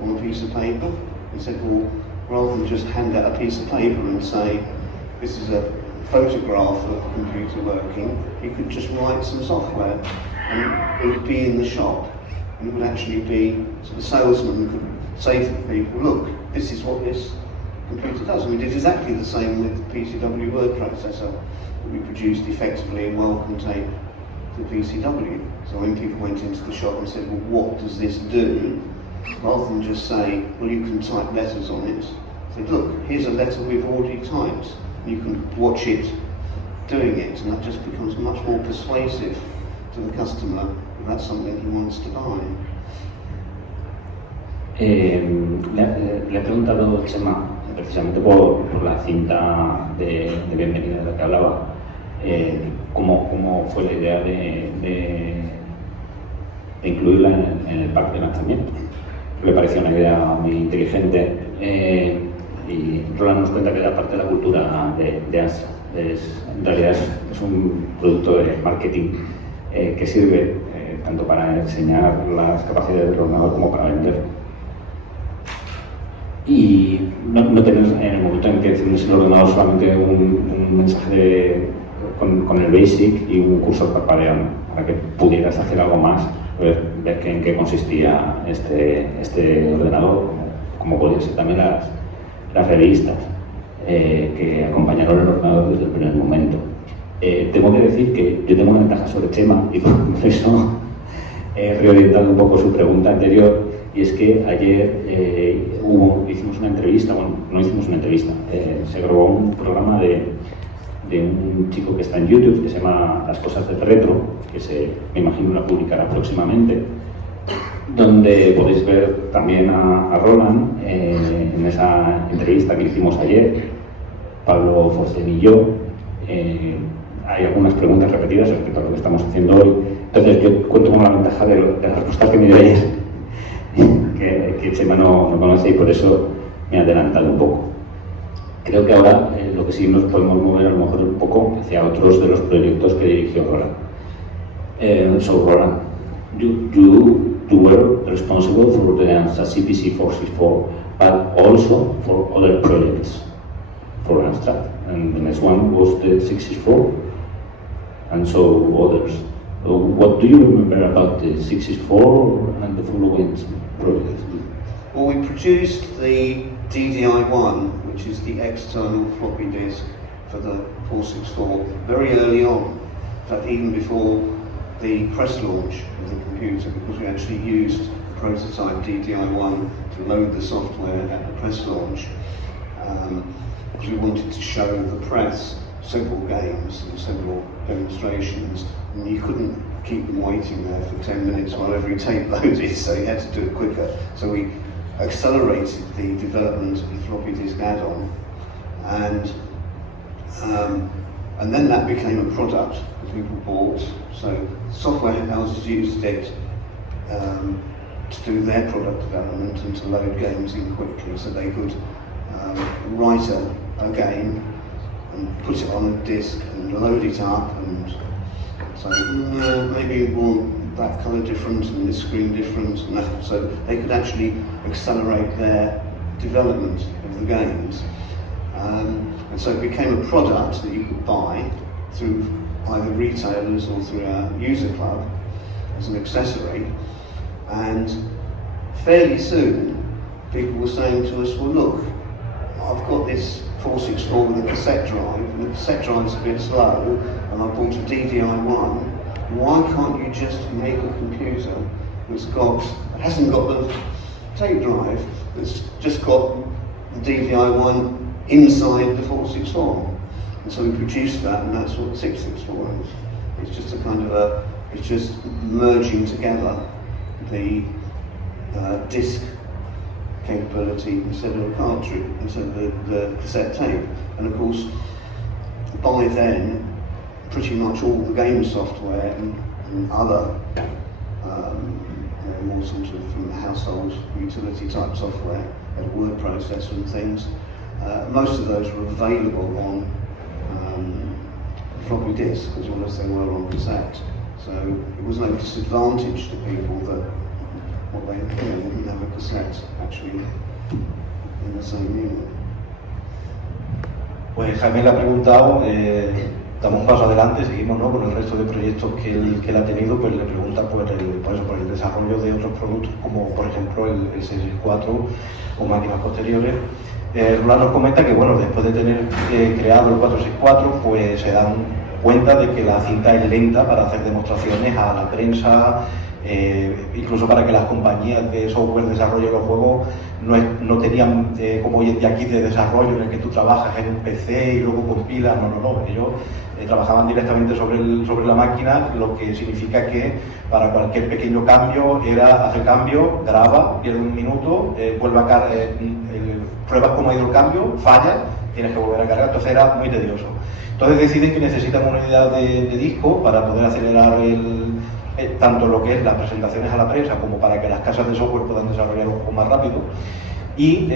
on a piece of paper. We said, well, rather than just hand out a piece of paper and say, this is a photograph of a computer working, you could just write some software and it would be in the shop. And it would actually be, so the salesman could say to the people, look, this is what this computer does. And we did exactly the same with the PCW word processor that we produced effectively in welcome tape to PCW. So when people went into the shop and said, well, what does this do? Rather than just say, well, you can type letters on it, said, look, here's a letter we've already typed. You can watch it doing it, and that just becomes much more persuasive to the customer if that's something he wants to buy. Le he preguntado a Chema, precisamente por la cinta de bienvenida de la que hablaba, cómo fue la idea de incluirla en el pack de lanzamiento. Le pareció una idea muy inteligente. Y Roland nos cuenta que era parte de la cultura de Amstrad. En realidad es un producto de marketing que sirve tanto para enseñar las capacidades del ordenador como para vender. Y no tener en el momento en que enciendes el ordenador solamente un mensaje con el BASIC y un cursor parpadeando, para que pudieras hacer algo más, ver en qué consistía este ordenador, como podían ser también las revistas que acompañaron el ordenador desde el primer momento. Tengo que decir que yo tengo una ventaja sobre Chema y por eso he reorientado un poco su pregunta anterior, y es que ayer hicimos una entrevista, bueno, no hicimos una entrevista, se grabó un programa de un chico que está en YouTube que se llama Las Cosas del Retro, que me imagino la publicará próximamente, donde podéis ver también a Roland en esa entrevista que hicimos ayer, Pablo Forcén y yo. Hay algunas preguntas repetidas respecto a lo que estamos haciendo hoy. Entonces yo cuento con la ventaja de la respuesta que me dio ayer, que Chema no conoce, y por eso me he adelantado un poco. Creo que ahora lo que sí nos podemos mover a lo mejor un poco hacia otros de los proyectos que dirigió Roland. So Roland, you were responsible for the Amstrad CPC 464, but also for other projects for Amstrad. And the next one was the 64, and so others. What do you remember about the 64 and the following projects? Well, we produced the DDI-1, which is the external floppy disk for the 464, very early on. In fact, even before the press launch of the computer, because we actually used the prototype DDI1 to load the software at the press launch, because we wanted to show the press several games and several demonstrations, and you couldn't keep them waiting there for 10 minutes while every tape loaded, so you had to do it quicker. So we accelerated the development of the floppy disk add-on, and then that became a product that people bought. So software houses used it to do their product development and to load games in quickly, so they could write a game and put it on a disk and load it up and say, maybe we want that colour different and this screen different, and that. So they could actually accelerate their development of the games. And so it became a product that you could buy through either retailers or through our user club as an accessory. And fairly soon, people were saying to us, well look, I've got this 464 with a cassette drive, and the cassette drive's a bit slow, and I bought a DDI1. Why can't you just make a computer that hasn't got the tape drive, that's just got the DDI1 inside the 464? And so we produced that, and that's what 664 is. It's just a kind of it's just merging together the disk capability instead of a cartridge, instead of the cassette tape. And of course, by then, pretty much all the game software and other more sort of household utility type software, like word processor and things, most of those were available on floppy disks as well as they were on cassette. So it was no disadvantage to people that they didn't have a cassette actually in the same unit. Pues Jaime le ha preguntado, damos un paso adelante, seguimos, ¿no?, con el resto de proyectos que él ha tenido, pues le pregunta por el desarrollo de otros productos, como por ejemplo el 664 o máquinas posteriores. Roland nos comenta que bueno, después de tener creado el 464, pues se dan cuenta de que la cinta es lenta para hacer demostraciones a la prensa, incluso para que las compañías de software desarrollen los juegos no tenían como hoy en día kit de desarrollo en el que tú trabajas en un PC y luego compilas, no, ellos trabajaban directamente sobre la máquina, lo que significa que para cualquier pequeño cambio era hacer cambio, graba, pierde un minuto, vuelve a cargar, pruebas cómo ha ido el cambio, falla, tienes que volver a cargar, entonces era muy tedioso. Entonces deciden que necesitan una unidad de disco para poder acelerar tanto lo que es las presentaciones a la prensa como para que las casas de software puedan desarrollar un poco más rápido. Y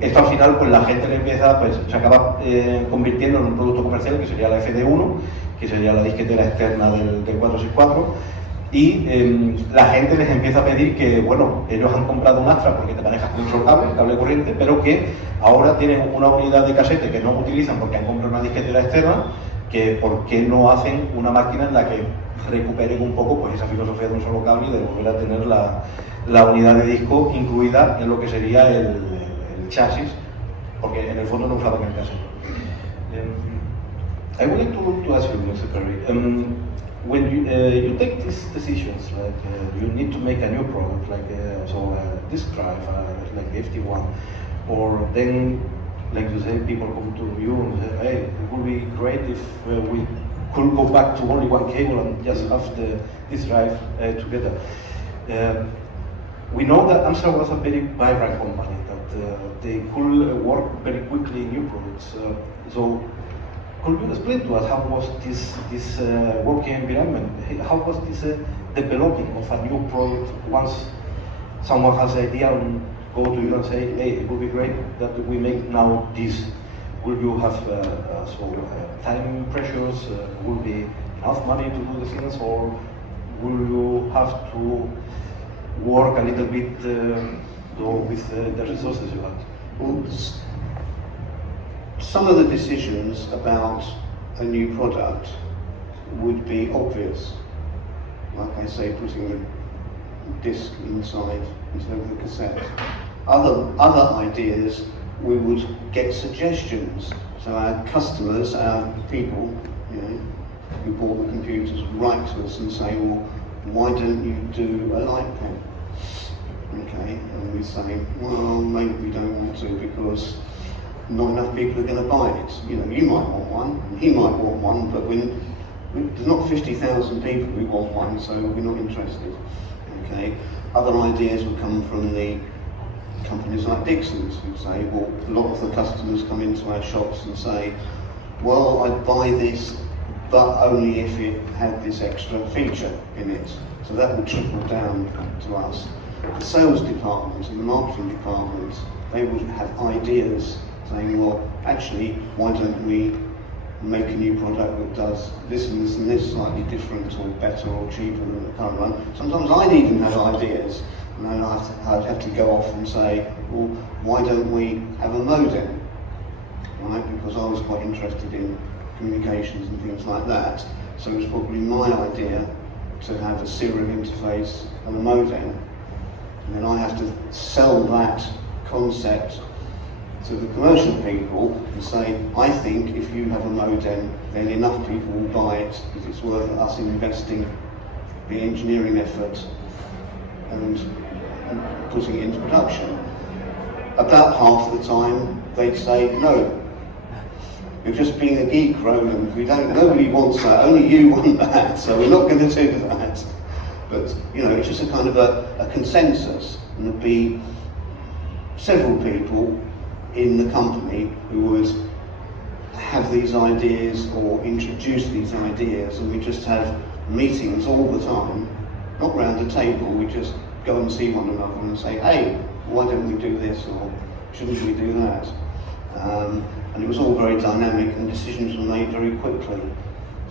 esto al final pues la gente le empieza, pues se acaba convirtiendo en un producto comercial que sería la FD1, que sería la disquetera externa del 464, y la gente les empieza a pedir que, bueno, ellos han comprado un Amstrad porque te manejas con un cable corriente, pero que ahora tienen una unidad de casete que no utilizan porque han comprado una disquetera externa, que por qué no hacen una máquina en la que recuperen un poco pues esa filosofía de un solo cable y de volver a tener la unidad de disco incluida en lo que sería el chasis, porque en el fondo no usaban el casete. I would like to ask you, Mr. Perry, when you take these decisions, like you need to make a new product, like disk drive, like the FT1, or then, like you say, people come to you and say, hey, it would be great if we could go back to only one cable and just have this drive together. We know that Amstrad was a very vibrant company, that they could work very quickly in new products. So could you explain to us how was this working environment? How was this developing of a new product once someone has an idea and go to you and say, hey, it would be great that we make now this? Will you have time pressures? Will be enough money to do the things, or will you have to work a little bit with the resources you have? Well, some of the decisions about a new product would be obvious, like I say, putting the disc inside instead of the cassette. Other ideas, we would get suggestions. So our customers, our people, who bought the computers write to us and say, well, why don't you do a light pen? Okay, and we say, well, maybe we don't want to because not enough people are going to buy it. You know, you might want one, and he might want one, but there's not 50,000 people who want one, so we're not interested. Okay, other ideas would come from the companies like Dixon's, who say, well, a lot of the customers come into our shops and say, well, I'd buy this, but only if it had this extra feature in it. So that would trickle down to us. The sales department and the marketing department, they would have ideas saying, well, actually, why don't we make a new product that does this and this and this slightly different or better or cheaper than the current one. Sometimes I'd even have ideas, and then I'd have to go off and say, well, why don't we have a modem? Right? Because I was quite interested in communications and things like that. So it was probably my idea to have a serial interface and a modem. And then I have to sell that concept to the commercial people and say, I think if you have a modem, then enough people will buy it because it's worth us investing the engineering effort and putting it into production. About half the time, they'd say, no, you're just being a geek, Roland. Nobody wants that, only you want that, so we're not going to do that. But, you know, it's just a kind of a consensus, and there'd be several people in the company who would have these ideas or introduce these ideas, and we just have meetings all the time, not round a table, we just go and see one another and say, hey, why don't we do this, or shouldn't we do that? And it was all very dynamic and decisions were made very quickly,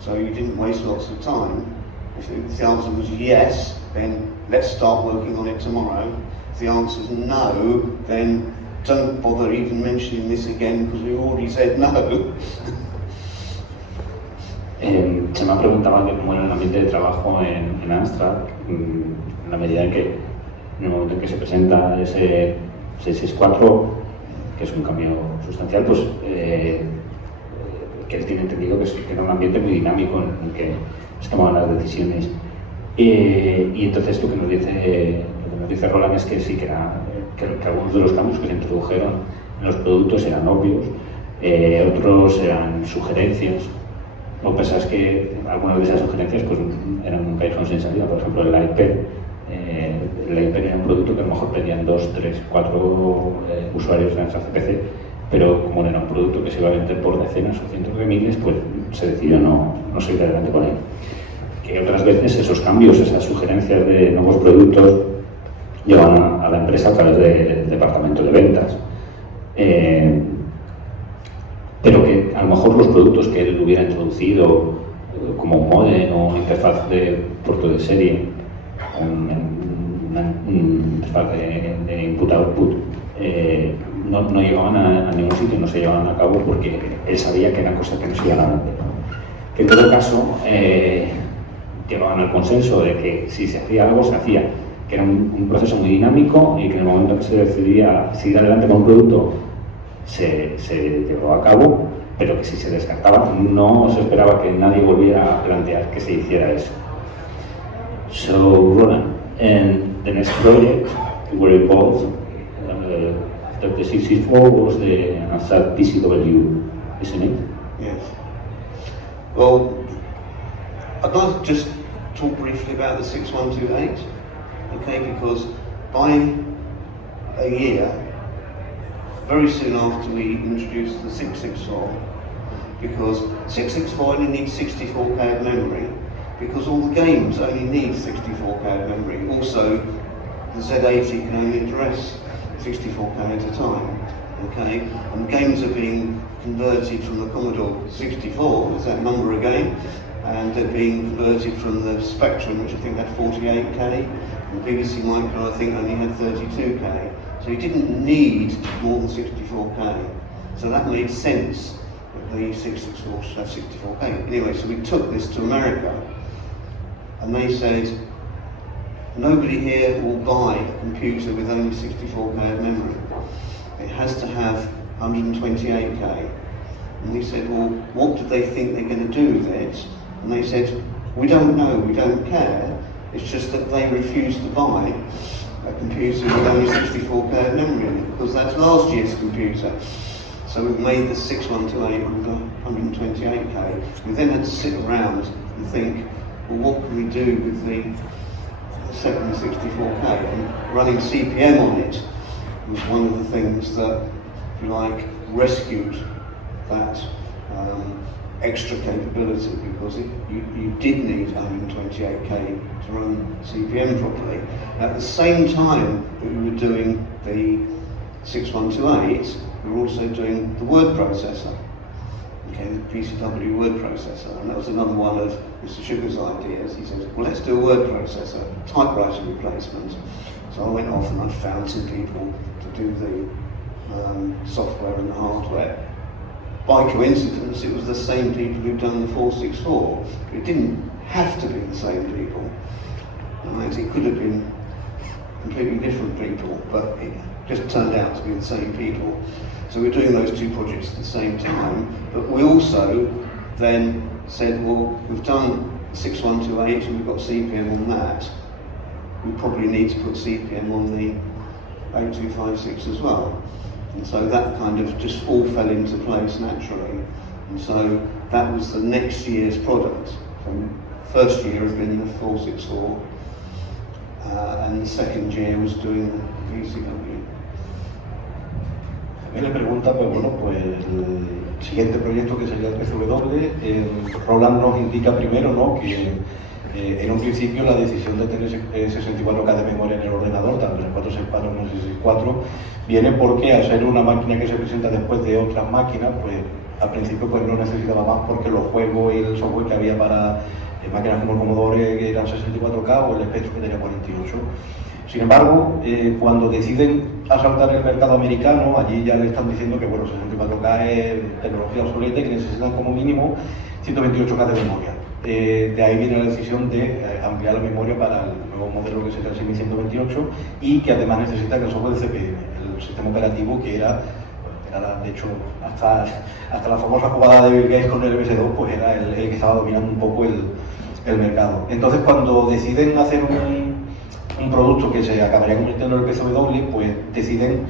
so you didn't waste lots of time. If the answer was yes, then let's start working on it tomorrow. If the answer is no, then don't bother even mentioning this again because we already said no. Chema preguntaba que cómo era el ambiente de trabajo en Amstrad, en la medida en que, en el momento en que se presenta ese 664, que es un cambio sustancial, pues que él tiene entendido que era un ambiente muy dinámico en el que se tomaban las decisiones. Y entonces lo que nos dice Roland es que sí, que algunos de los cambios que se introdujeron en los productos eran obvios, otros eran sugerencias. Lo que pasa es que algunas de esas sugerencias pues, eran un callejón sin salida. Por ejemplo, el iPad era un producto que a lo mejor pedían 2, 3, 4 usuarios de Amstrad CPC, pero como era un producto que se iba a vender por decenas o cientos de miles, pues se decidió no seguir adelante con él. Que otras veces esos cambios, esas sugerencias de nuevos productos llevan a la empresa a través del departamento de ventas. Pero que a lo mejor los productos que él hubiera introducido, como un modem o interfaz de puerto de serie, una interfaz de input-output, no llegaban a ningún sitio, no se llevaban a cabo porque él sabía que eran cosas que no se iban adelante. Que en todo caso, llegaban al consenso de que si se hacía algo, se hacía, que era un proceso muy dinámico y que en el momento que se decidía seguir adelante con un producto, se llevó a cabo, pero que si se descartaba no se esperaba que nadie volviera a plantear que se hiciera eso. So, Roland, and the next project you were involved after the 64 was the Amstrad PCW, isn't it? Yes. Well, I'd like to just talk briefly about the 6128, okay, because by a year, very soon after we introduced the 664, because 664 only needs 64K of memory, because all the games only need 64K of memory. Also, the Z80 can only address 64K at a time, okay? And games are being converted from the Commodore 64, is that number again? And they're being converted from the Spectrum, which I think had 48K, and BBC Micro I think only had 32K. So you didn't need more than 64K. So that made sense that the 664 should have 64K. Anyway, so we took this to America, and they said, nobody here will buy a computer with only 64K of memory. It has to have 128K. And we said, well, what do they think they're going to do with it? And they said, we don't know, we don't care. It's just that they refused to buy a computer with only 64k of memory in it, because that's last year's computer. So we've made the 6128 with 128k. We then had to sit around and think, well, what can we do with the 764k? And running CPM on it was one of the things that, if you like, rescued that extra capability, because you did need 128k to run CPM properly. At the same time that we were doing the 6128, we were also doing the word processor, okay, the PCW word processor, and that was another one of Mr. Sugar's ideas. He said, well, let's do a word processor, typewriter replacement. So I went off and I found some people to do the software and the hardware. By coincidence, it was the same people who'd done the 464. It didn't have to be the same people. Right? It could have been completely different people, but it just turned out to be the same people. So we're doing those two projects at the same time, but we also then said, well, we've done 6128 and we've got CPM on that. We probably need to put CPM on the 8256 as well. And so that kind of just all fell into place naturally. And so that was the next year's product. So first year had been the 464, and the second year was doing the PCW. A mí le pregunta, pues bueno, pues el siguiente proyecto que sería el PCW, Roland nos indica primero, ¿no?, que en un principio la decisión de tener 64K de memoria en el ordenador, tanto en el 464 como en el 664, viene porque al ser una máquina que se presenta después de otras máquinas, pues al principio pues no necesitaba más, porque los juegos y el software que había para máquinas como el Commodore eran 64K o el Spectrum que tenía 48. Sin embargo, cuando deciden asaltar el mercado americano, allí ya le están diciendo que bueno, 64K es tecnología obsoleta y que necesitan como mínimo 128K de memoria. De ahí viene la decisión de ampliar la memoria para el nuevo modelo que sería el 6128 y que además necesitan el software de CPM, el sistema operativo que era de hecho, hasta la famosa jugada de Bill Gates con el MS2, pues era el que estaba dominando un poco el mercado. Entonces, cuando deciden hacer un producto que se acabaría convirtiendo en el PCW, pues deciden,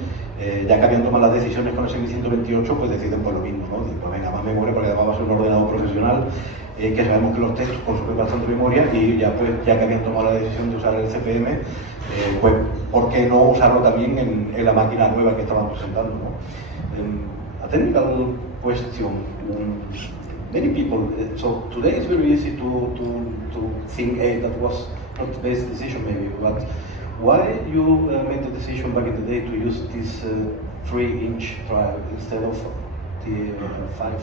ya que habían tomado las decisiones con el 6128, pues deciden pues lo mismo, ¿no? Pues venga, más memoria, porque además va a ser un ordenador profesional, que sabemos que los textos consumen bastante memoria, y ya pues ya que habían tomado la decisión de usar el CPM, pues ¿por qué no usarlo también en la máquina nueva que estaban presentando, ¿no? A technical question. Many people. So today it's very easy to think, hey, that was not the best decision, maybe. But why you made the decision back in the day to use this 3-inch drive instead of the 5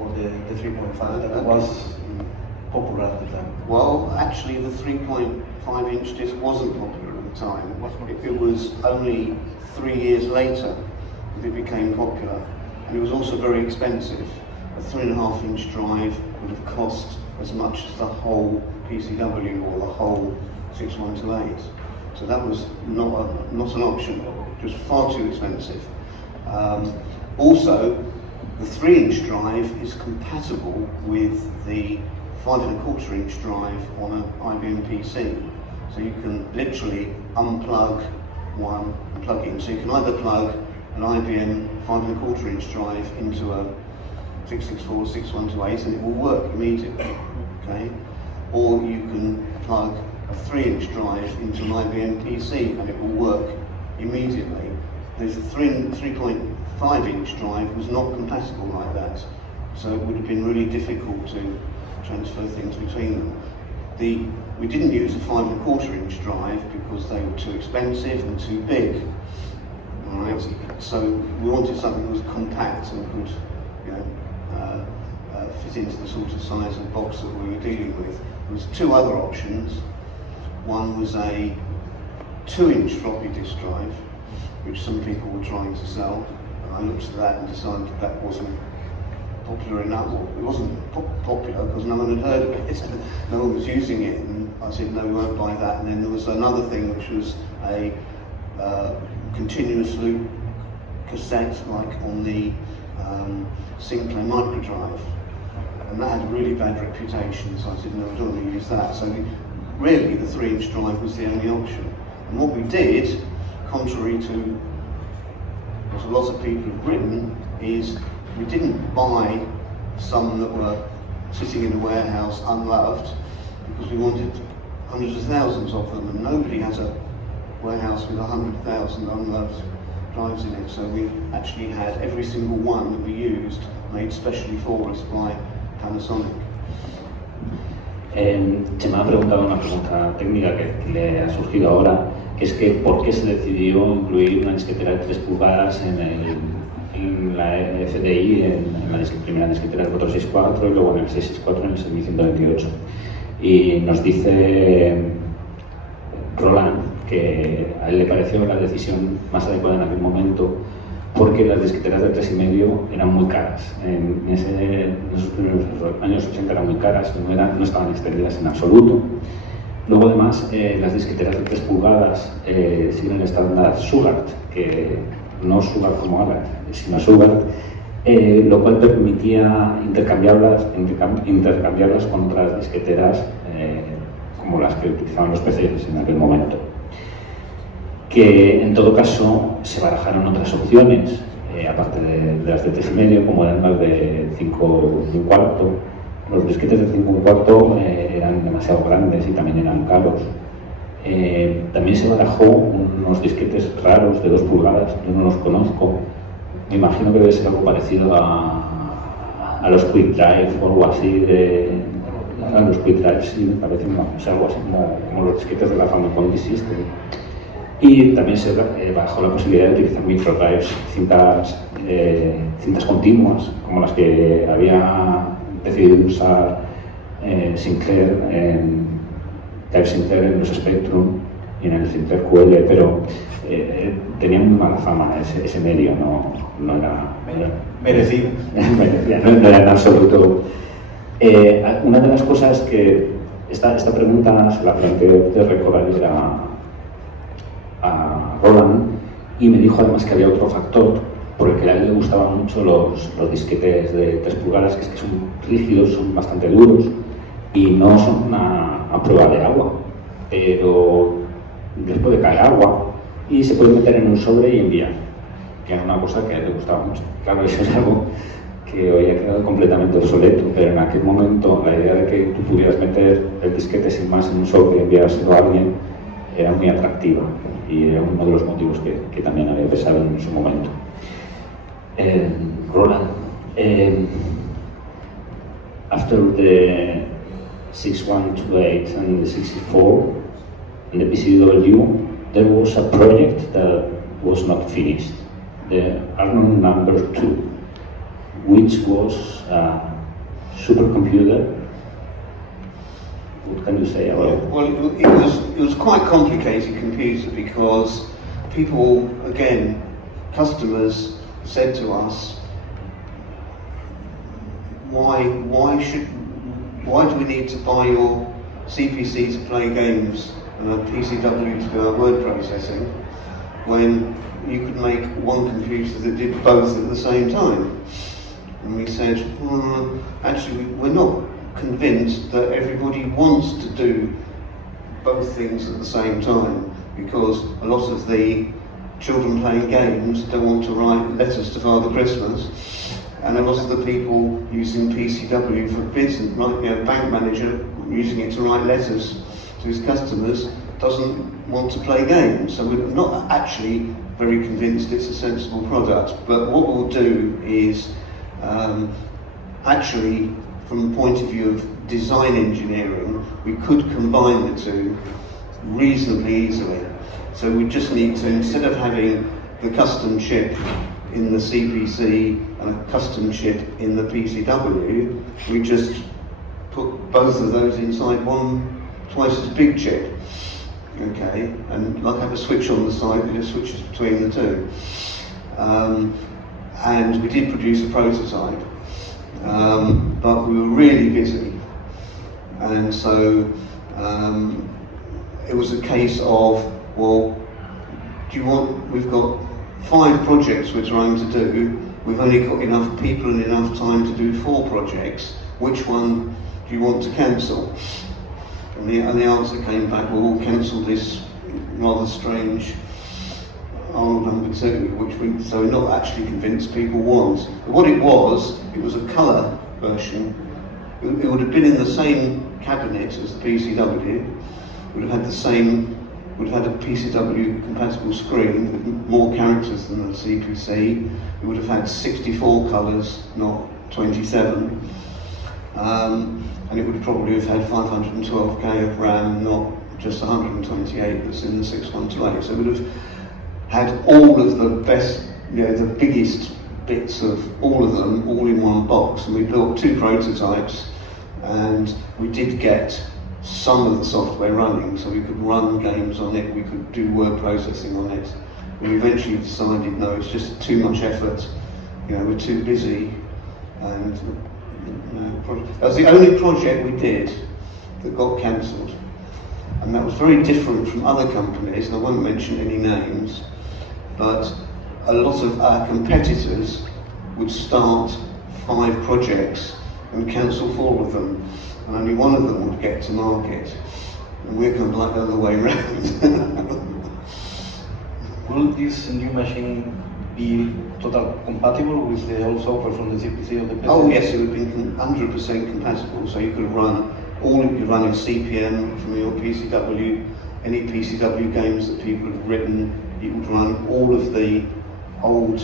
or the 3.5 that was popular at the time? Well, actually, the 3.5-inch disc wasn't popular at the time. It was only 3 years later that it became popular, and it was also very expensive. A 3.5-inch drive would have cost as much as the whole PCW or the whole 6128. So that was not an option, just far too expensive. Also, the 3-inch drive is compatible with the 5.25-inch drive on an IBM PC. So you can literally unplug one and plug in. So you can either plug an IBM 5.25-inch drive into a 664 or 6128 and it will work immediately, okay? Or you can plug a 3-inch drive into an IBM PC and it will work immediately. There's a 3.5-inch drive was not compatible like that, so it would have been really difficult to transfer things between them. We didn't use a 5.25-inch drive because they were too expensive and too big. All right, so we wanted something that was compact and could, you know, fit into the sort of size of box that we were dealing with. There was two other options. One was a 2-inch floppy disk drive, which some people were trying to sell, and I looked at that and decided that wasn't popular enough. Well, it wasn't popular because no one had heard of it, no one was using it, and I said no, we won't buy that. And then there was another thing which was a continuous loop cassette, like on the Sinclair microdrive. and that had a really bad reputation, so I said, no, I don't want to use that. So really, the 3-inch drive was the only option. And what we did, contrary to what a lot of people have written, is we didn't buy some that were sitting in a warehouse unloved, because we wanted hundreds of thousands of them, and nobody has a warehouse with 100,000 unloved drives in it. So we actually had every single one that we used made specially for us by Panasonic. Chema ha preguntado una pregunta técnica que le ha surgido ahora, que es que ¿por qué se decidió incluir una disquetera de 3 pulgadas en la FDI, en la primera disquetera del 464 y luego en el 664 en el 6128? Y nos dice Roland que a él le pareció la decisión más adecuada en aquel momento porque las disqueteras de 3,5 eran muy caras. En esos primeros años 80 eran muy caras, no estaban extendidas en absoluto. Luego además las disqueteras de 3 pulgadas siguen el estándar Sugart, que no Sugart como Alat, sino Sugart, lo cual permitía intercambiarlas con otras disqueteras como las que utilizaban los PCs en aquel momento. Que en todo caso se barajaron otras opciones, aparte de las de 3,5, como eran las de 5,25. Los disquetes de 5,25 eran demasiado grandes y también eran caros. También se barajó unos disquetes raros de 2 pulgadas, yo no los conozco. Me imagino que debe ser algo parecido a los Quick Drive o algo así. A los Quick Drive sí me parece algo así como los disquetes de la Famicom System. Y también se barajó la posibilidad de utilizar microdrives, cintas continuas, como las que había decidido usar Sinclair en los Spectrum y en el Sinclair QL, pero tenía muy mala fama ese medio, no era merecido. No era en absoluto. Una de las cosas que esta pregunta se la planteó de Retrogamer a Roland, y me dijo además que había otro factor por el que a él le gustaban mucho los disquetes de 3 pulgadas, que es que son rígidos, son bastante duros y no son a prueba de agua, pero les puede caer agua y se puede meter en un sobre y enviar, que era una cosa que a él le gustaba mucho. Claro, eso es algo que hoy ha quedado completamente obsoleto, pero en aquel momento la idea de que tú pudieras meter el disquete sin más en un sobre y enviárselo a alguien era muy atractiva, y era uno de los motivos que también había pesado en su momento. Roland, after the 6128 and the 64 and the PCW, there was a project that was not finished, the Arnold number 2, which was a supercomputer. What can you say about it? Well, it was quite complicated computer, because people, again, customers said to us, why do we need to buy your CPC to play games and a PCW to do our word processing, when you could make one computer that did both at the same time? And we said, actually, we're not convinced that everybody wants to do both things at the same time, because a lot of the children playing games don't want to write letters to Father Christmas, and a lot of the people using PCW for business, like bank manager using it to write letters to his customers, doesn't want to play games. So we're not actually very convinced it's a sensible product. But what we'll do is actually, from the point of view of design engineering, we could combine the two reasonably easily. So we just need to, instead of having the custom chip in the CPC and a custom chip in the PCW, we just put both of those inside one twice as big chip. Okay, and like have a switch on the side that just switches between the two. And we did produce a prototype, but we were really busy, and so it was a case of, well, we've got 5 projects we're trying to do, we've only got enough people and enough time to do 4 projects, which one do you want to cancel? And the answer came back, well, we'll cancel this rather strange Arnold number 2, so we're not actually convinced people want. But what it was a colour version. It would have been in the same cabinet as the PCW. It would have had a PCW compatible screen with more characters than the CPC. It would have had 64 colours, not 27. And it would probably have had 512k of RAM, not just 128 that's in the 6128. So it would have had all of the best, the biggest bits of all of them, all in one box. And we built 2 prototypes, and we did get some of the software running, so we could run games on it, we could do word processing on it. We eventually decided, no, it's just too much effort, we're too busy, and that was the only project we did that got cancelled. And that was very different from other companies, and I won't mention any names, but a lot of our competitors would start 5 projects and cancel 4 of them, and only 1 of them would get to market. And we're kind of like the other way around. Will this new machine be totally compatible with the old software from the CPC or the PC? Oh yes, it would be 100% compatible, so you could run you're running CPM from your PCW, any PCW games that people have written, you would run all of the old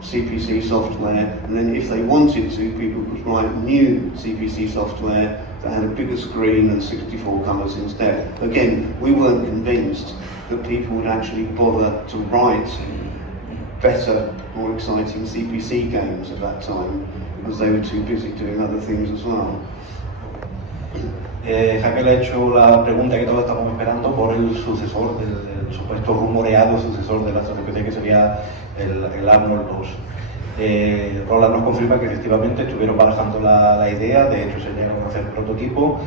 CPC software, and then if they wanted to, people could write new CPC software that had a bigger screen and 64 colours instead. Again, we weren't convinced that people would actually bother to write better, more exciting CPC games at that time, because they were too busy doing other things as well. Jaime le ha hecho la pregunta que todos estamos esperando por el sucesor, del supuesto rumoreado sucesor de la CPC, que sería el Arnold 2. Roland nos confirma que efectivamente estuvieron barajando la idea, de hecho se llegaron a hacer prototipo,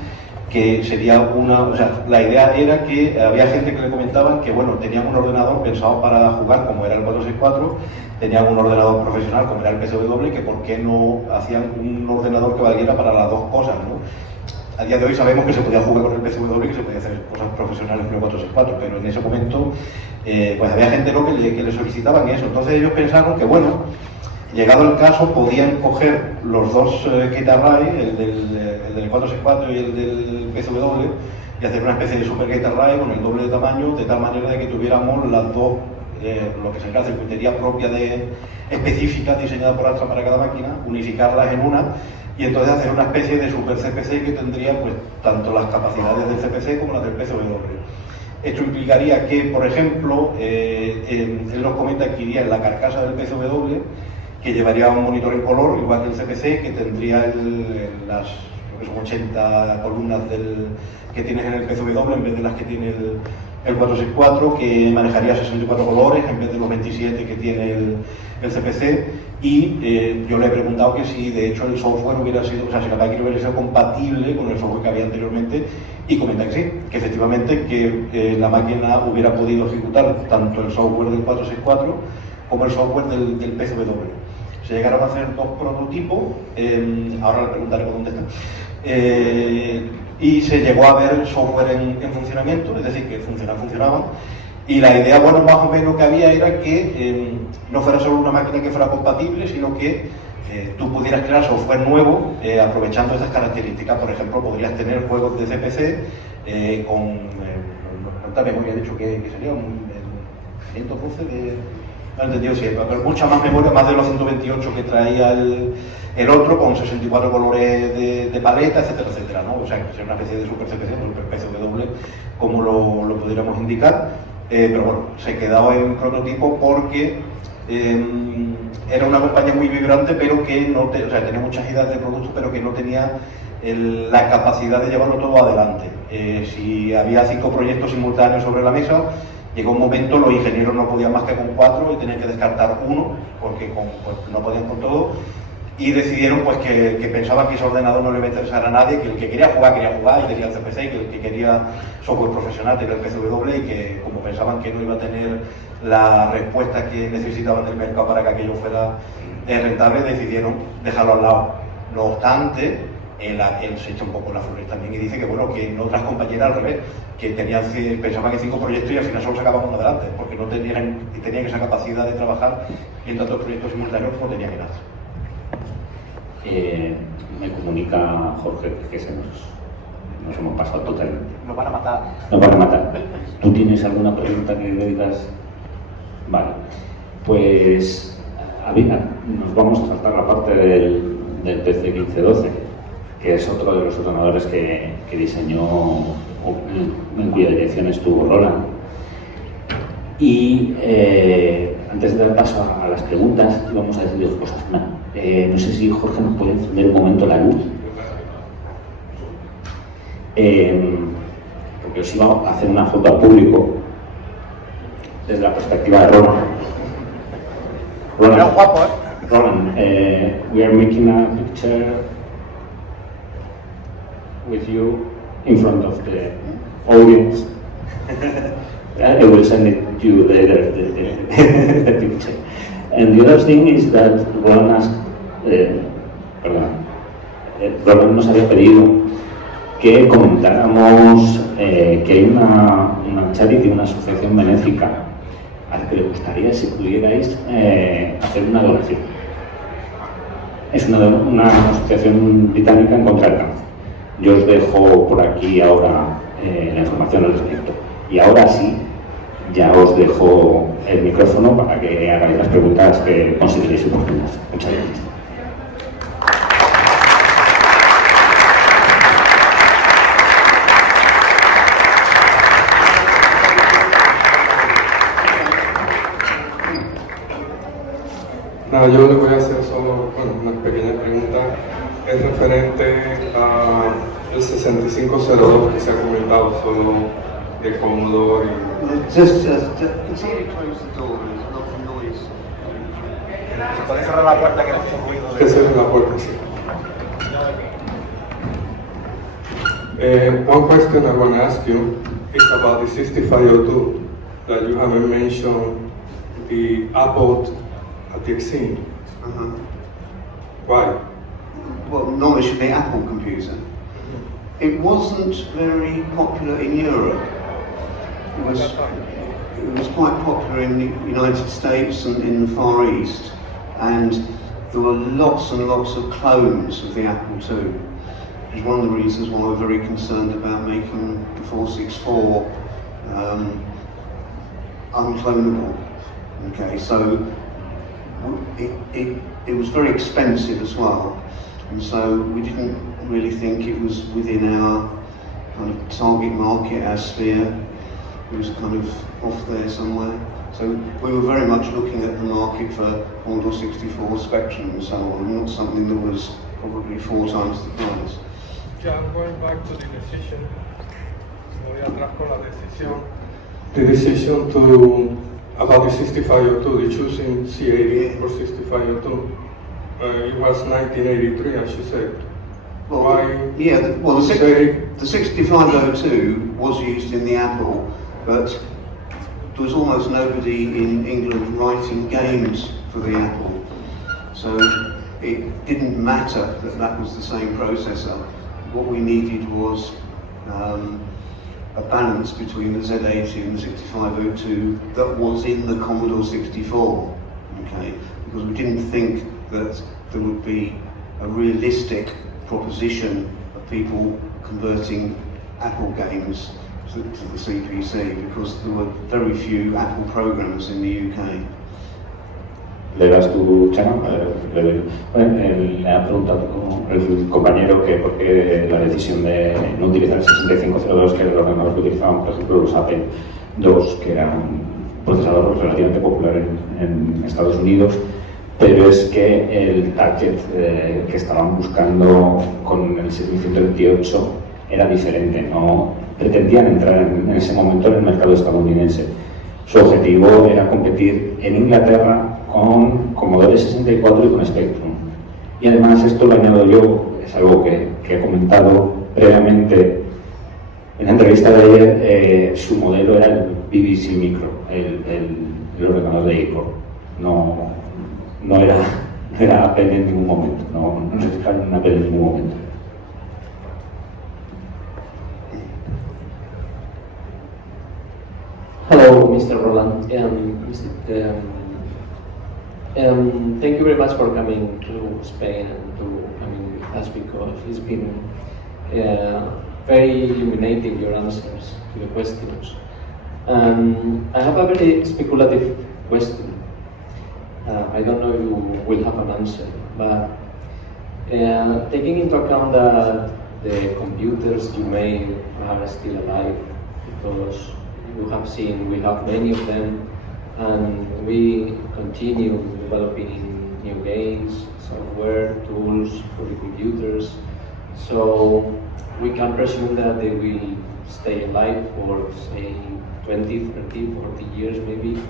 que sería la idea era que había gente que le comentaban que tenían un ordenador pensado para jugar como era el 464, tenían un ordenador profesional como era el PCW, que por qué no hacían un ordenador que valiera para las dos cosas, ¿no? A día de hoy sabemos que se podía jugar con el PCW y que se podía hacer cosas profesionales con el 464, pero en ese momento pues había gente que le solicitaban eso. Entonces ellos pensaron que llegado el caso podían coger los dos kit array, el del 464 y el del PCW, y hacer una especie de super gate array con el doble de tamaño, de tal manera de que tuviéramos las dos, lo que sería la circuitería propia específica diseñada por Amstrad para cada máquina, unificarlas en una, y entonces hacer una especie de super CPC que tendría pues tanto las capacidades del CPC como las del PCW. Esto implicaría que, por ejemplo, él nos comenta que iría en la carcasa del PCW, que llevaría un monitor en color, igual que el CPC, que tendría las 80 columnas que tienes en el PCW en vez de las que tiene el 464, que manejaría 64 colores en vez de los 27 que tiene el CPC. Y yo le he preguntado que si de hecho el software hubiera sido, si la máquina hubiera sido compatible con el software que había anteriormente, y comenta que sí, que efectivamente que la máquina hubiera podido ejecutar tanto el software del 464 como el software del PCW. Se llegaron a hacer 2 prototipos, ahora le preguntaré por dónde están, y se llegó a ver el software en funcionamiento, es decir, que funcionaban. Y la idea, más o menos que había era que no fuera solo una máquina que fuera compatible, sino que tú pudieras crear software nuevo aprovechando esas características. Por ejemplo, podrías tener juegos de CPC con, también me había dicho que sería un 512 de... No he entendido si pero mucha más memoria, más de los 128 que traía el otro, con 64 colores de paleta, etcétera, etcétera, ¿no? O sea, que sería una especie de super CPC, super PCW, como lo pudiéramos indicar. Pero se quedó en prototipo porque era una compañía muy vibrante, pero que tenía muchas ideas de producto, pero que no tenía la capacidad de llevarlo todo adelante. Si había 5 proyectos simultáneos sobre la mesa, llegó un momento, los ingenieros no podían más que con 4 y tenían que descartar uno, porque no podían con todo, y decidieron que pensaban que ese ordenador no le iba a interesar a nadie, que el que quería jugar y quería el CPC, y que el que quería software profesional tenía el PCW, y que como pensaban que no iba a tener la respuesta que necesitaban del mercado para que aquello fuera rentable, decidieron dejarlo al lado. No obstante, él se echa un poco las flores también y dice que bueno, que en otras compañeras al revés, que pensaban que 5 proyectos y al final solo sacaban uno adelante, porque no tenían esa capacidad de trabajar en tantos proyectos simultáneos como tenían que hacer. Me comunica Jorge que nos hemos pasado totalmente. Nos van a matar. Nos van a matar. ¿Tú tienes alguna pregunta que le digas? Vale. Pues nos vamos a saltar la parte del PC 1512, que es otro de los ordenadores que diseñó, en cuya dirección estuvo Roland. Y antes de dar paso a las preguntas, vamos a decir 2 cosas. No sé si Jorge nos puede encender un momento la luz. Porque os iba a hacer una foto al público desde la perspectiva de Roland. Era guapo, Roland, we are making a picture with you in front of the audience. I will send it to you later, the picture. And the other thing is that Roland asked, Roland nos había pedido que comentáramos que hay una charity, una asociación benéfica a la que le gustaría si pudierais hacer una donación. Es una asociación británica en contra del cáncer. Yo os dejo por aquí ahora la información al respecto. Y ahora sí, ya os dejo el micrófono para que hagáis las preguntas que consideréis oportunas. Muchas gracias. Nada, yo le voy a hacer solo una pequeña pregunta. Es referente al 6502 que se ha comentado solo de Commodore y... Just continue to close the door, there's a lot of noise. ¿Se puede cerrar la puerta que hay mucho ruido? Que cierre la puerta, sí. One question I want to ask you is about the 6502 that you haven't mentioned the Apple at the scene. Why? Well, knowledge of the Apple computer. It wasn't very popular in Europe. It was quite popular in the United States and in the Far East, and there were lots and lots of clones of the Apple II. Which is one of the reasons why we're very concerned about making the 464 unclonable. Okay, so it was very expensive as well, and so we didn't really think it was within our kind of target market, our sphere. It was kind of off there somewhere. So we were very much looking at the market for Commodore 64 Spectrum and so on, not something that was probably 4 times the price. Yeah, going back to the decision. Voy atrás con la decisión. The decision to about the 6502, the choosing C80 or 6502. It was 1983, as you said. Well, why? Yeah, the 6502 was used in the Apple, but there was almost nobody in England writing games for the Apple, so it didn't matter that that was the same processor. What we needed was a balance between the Z80 and the 6502 that was in the Commodore 64, okay? Because we didn't think that there would be a realistic proposition of people converting Apple games to the CPC, because there were very few Apple programs in the UK. ¿Le das tu Chema? Le ha preguntado el compañero que por qué la decisión de no utilizar el 6502, que era el ordenador que utilizaban, por ejemplo, los Apple II, que era un procesador relativamente popular en Estados Unidos, pero es que el target que estaban buscando con el 7128 era diferente, no pretendían entrar en ese momento en el mercado estadounidense. Su objetivo era competir en Inglaterra con Commodore 64 y con Spectrum. Y además, esto lo añado yo, es algo que he comentado previamente en la entrevista de ayer. Su modelo era el BBC Micro, el ordenador de Apple. No era Apple en ningún momento, no se fijaron en Apple en ningún momento. Hello, Mr. Roland. Thank you very much for coming to Spain and to coming with us, because it's been very illuminating, your answers to the questions. I have a very speculative question. I don't know if you will have an answer, but taking into account that the computers you made are still alive, because you have seen we have many of them, and we continue developing new games, software, tools for the computers, so we can presume that they will stay alive for, say, 20, 30, 40 years maybe.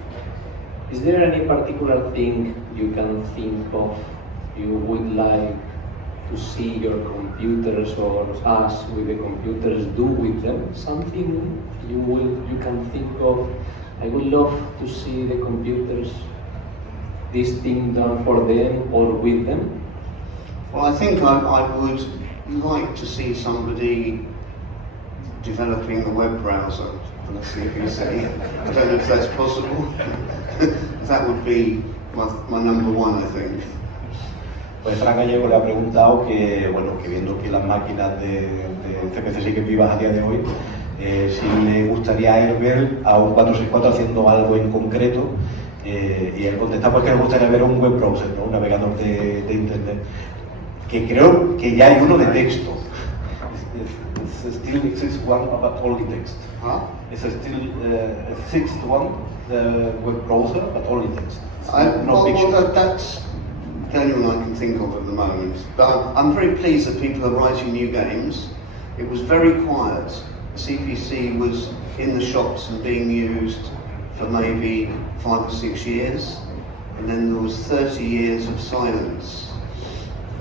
Is there any particular thing you can think of you would like to see your computers or us with the computers do with them? Something you can think of, I would love to see the computers, this thing done for them or with them? Well, I think I would like to see somebody developing a web browser for the CPC. I don't know if that's possible. That would be my number one, I think. Pues Fran Gallego le ha preguntado que, bueno, que viendo que las máquinas de CPC siguen vivas a día de hoy, si le gustaría a él ver a un 464 haciendo algo en concreto, y él contesta pues que le gustaría ver un web browser, ¿no? Un navegador de internet, que creo que ya hay uno de texto. Still exists one but only text. Huh? It's still exists one web browser but only text. That's the only one I can think of at the moment. But I'm very pleased that people are writing new games. It was very quiet. CPC was in the shops and being used for maybe 5 or 6 years, and then there was 30 years of silence.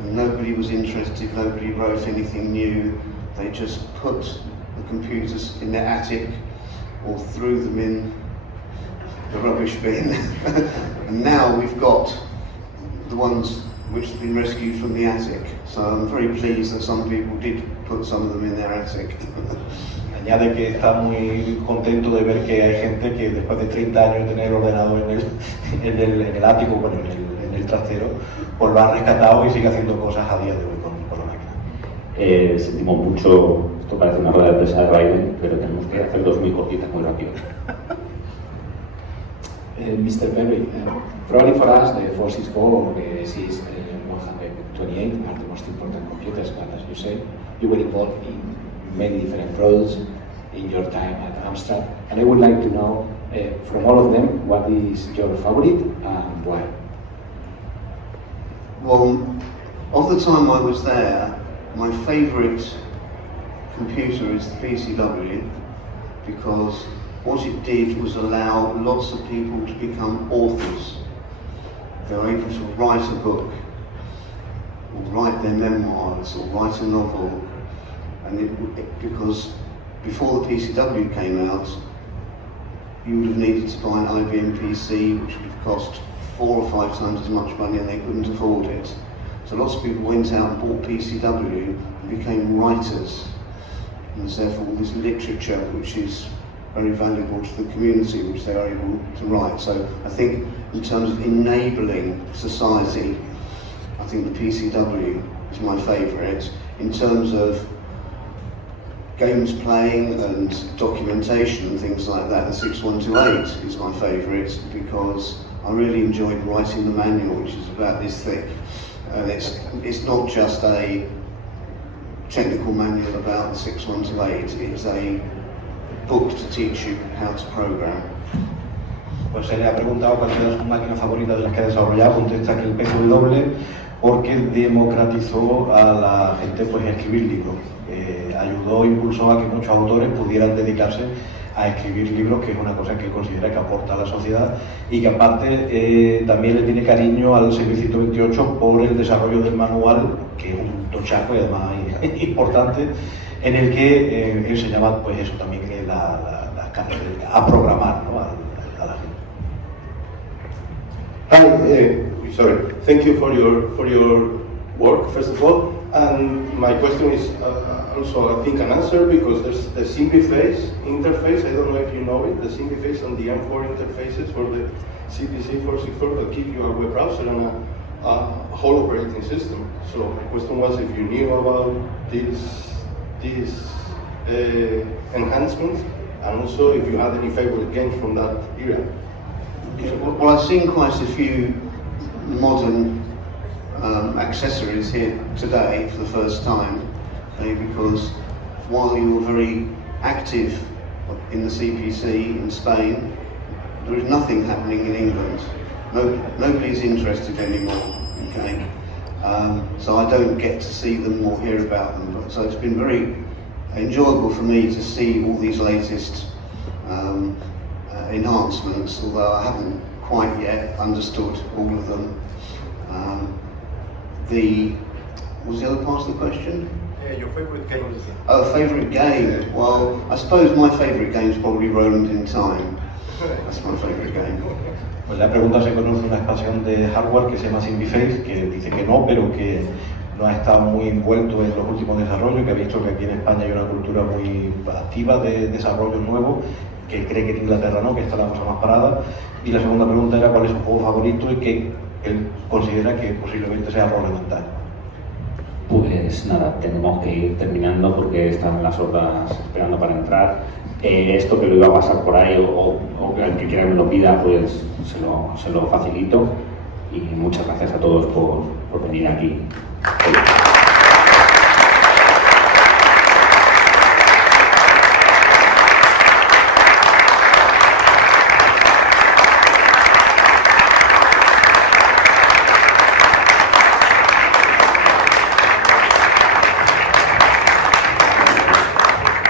And nobody was interested, nobody wrote anything new. They just put the computers in their attic or threw them in the rubbish bin. And now we've got the ones which have been rescued from the attic. So I'm very pleased that some people did put some of them in their attic. Añade que está muy contento de ver que hay gente que después de 30 años de tener el ordenador en el ático, bueno, en el trastero, pues lo ha rescatado y sigue haciendo cosas a día de hoy con la máquina. Sentimos mucho, esto parece una rueda de prensa de Biden, pero tenemos que hacer dos muy cortitas, muy rápido. Mr. Perry, probably for us the 464 is 128 are the most important computers, but as you say, you were involved in many different products in your time at Amstrad, and I would like to know from all of them what is your favorite and why? Well, of the time I was there, my favourite computer is the PCW, because what it did was allow lots of people to become authors. They were able to write a book, or write their memoirs, or write a novel, and because before the PCW came out, you would have needed to buy an IBM PC, which would have cost 4 or 5 times as much money, and they couldn't afford it. So lots of people went out and bought PCW and became writers, and there's therefore all this literature which is very valuable to the community, which they are able to write. So I think in terms of enabling society, I think the PCW is my favourite. In terms of games playing and documentation and things like that, the 6128 is my favourite, because I really enjoyed writing the manual, which is about this thick. And it's not just a technical manual about the 6128, it's a book to teach you how to program. Pues se le ha preguntado cuál era su máquina favorita de las que ha desarrollado, contesta que el PCW, porque democratizó a la gente pues a escribir libros. Ayudó, impulsó a que muchos autores pudieran dedicarse a escribir libros, que es una cosa que considera que aporta a la sociedad, y que aparte también le tiene cariño al servicio 128 por el desarrollo del manual, que es un tochaco y además importante, en el que enseñaba pues eso también a programar, ¿no? a la gente. Hi, sorry. Thank you for your work, first of all. And my question is also, I think, an answer, because there's the Simpliface interface. I don't know if you know it, the Simpliface and the M4 interfaces for the CPC 464 that give you a web browser and a whole operating system. So my question was if you knew about these enhancements, and also if you had any favorite games from that era. Well, I've seen quite a few modern accessories here today for the first time, because while you were very active in the CPC in Spain, there is nothing happening in England. Nobody's interested anymore. Okay, so I don't get to see them or hear about them. So it's been very enjoyable for me to see all these latest enhancements, although I haven't quite yet understood all of them. What was the other part of the question? Yeah, your favourite game. Oh, favourite game. Well, I suppose my favourite game is probably Roland in Time. That's my favourite game. Pues la pregunta si conoce una expansión de hardware que se llama Simpliface, que dice que no, pero que no ha estado muy envuelto en los últimos desarrollos, que ha visto que aquí en España hay una cultura muy activa de desarrollos nuevos, que cree que en Inglaterra no, que está la cosa más parada. Y la segunda pregunta era cuál es su juego favorito y que él considera que posiblemente sea Roland Perry. Pues nada, tenemos que ir terminando porque están las horas esperando para entrar. Esto que lo iba a pasar por ahí o que el que quiera me lo pida, pues se lo facilito. Y muchas gracias a todos por venir aquí.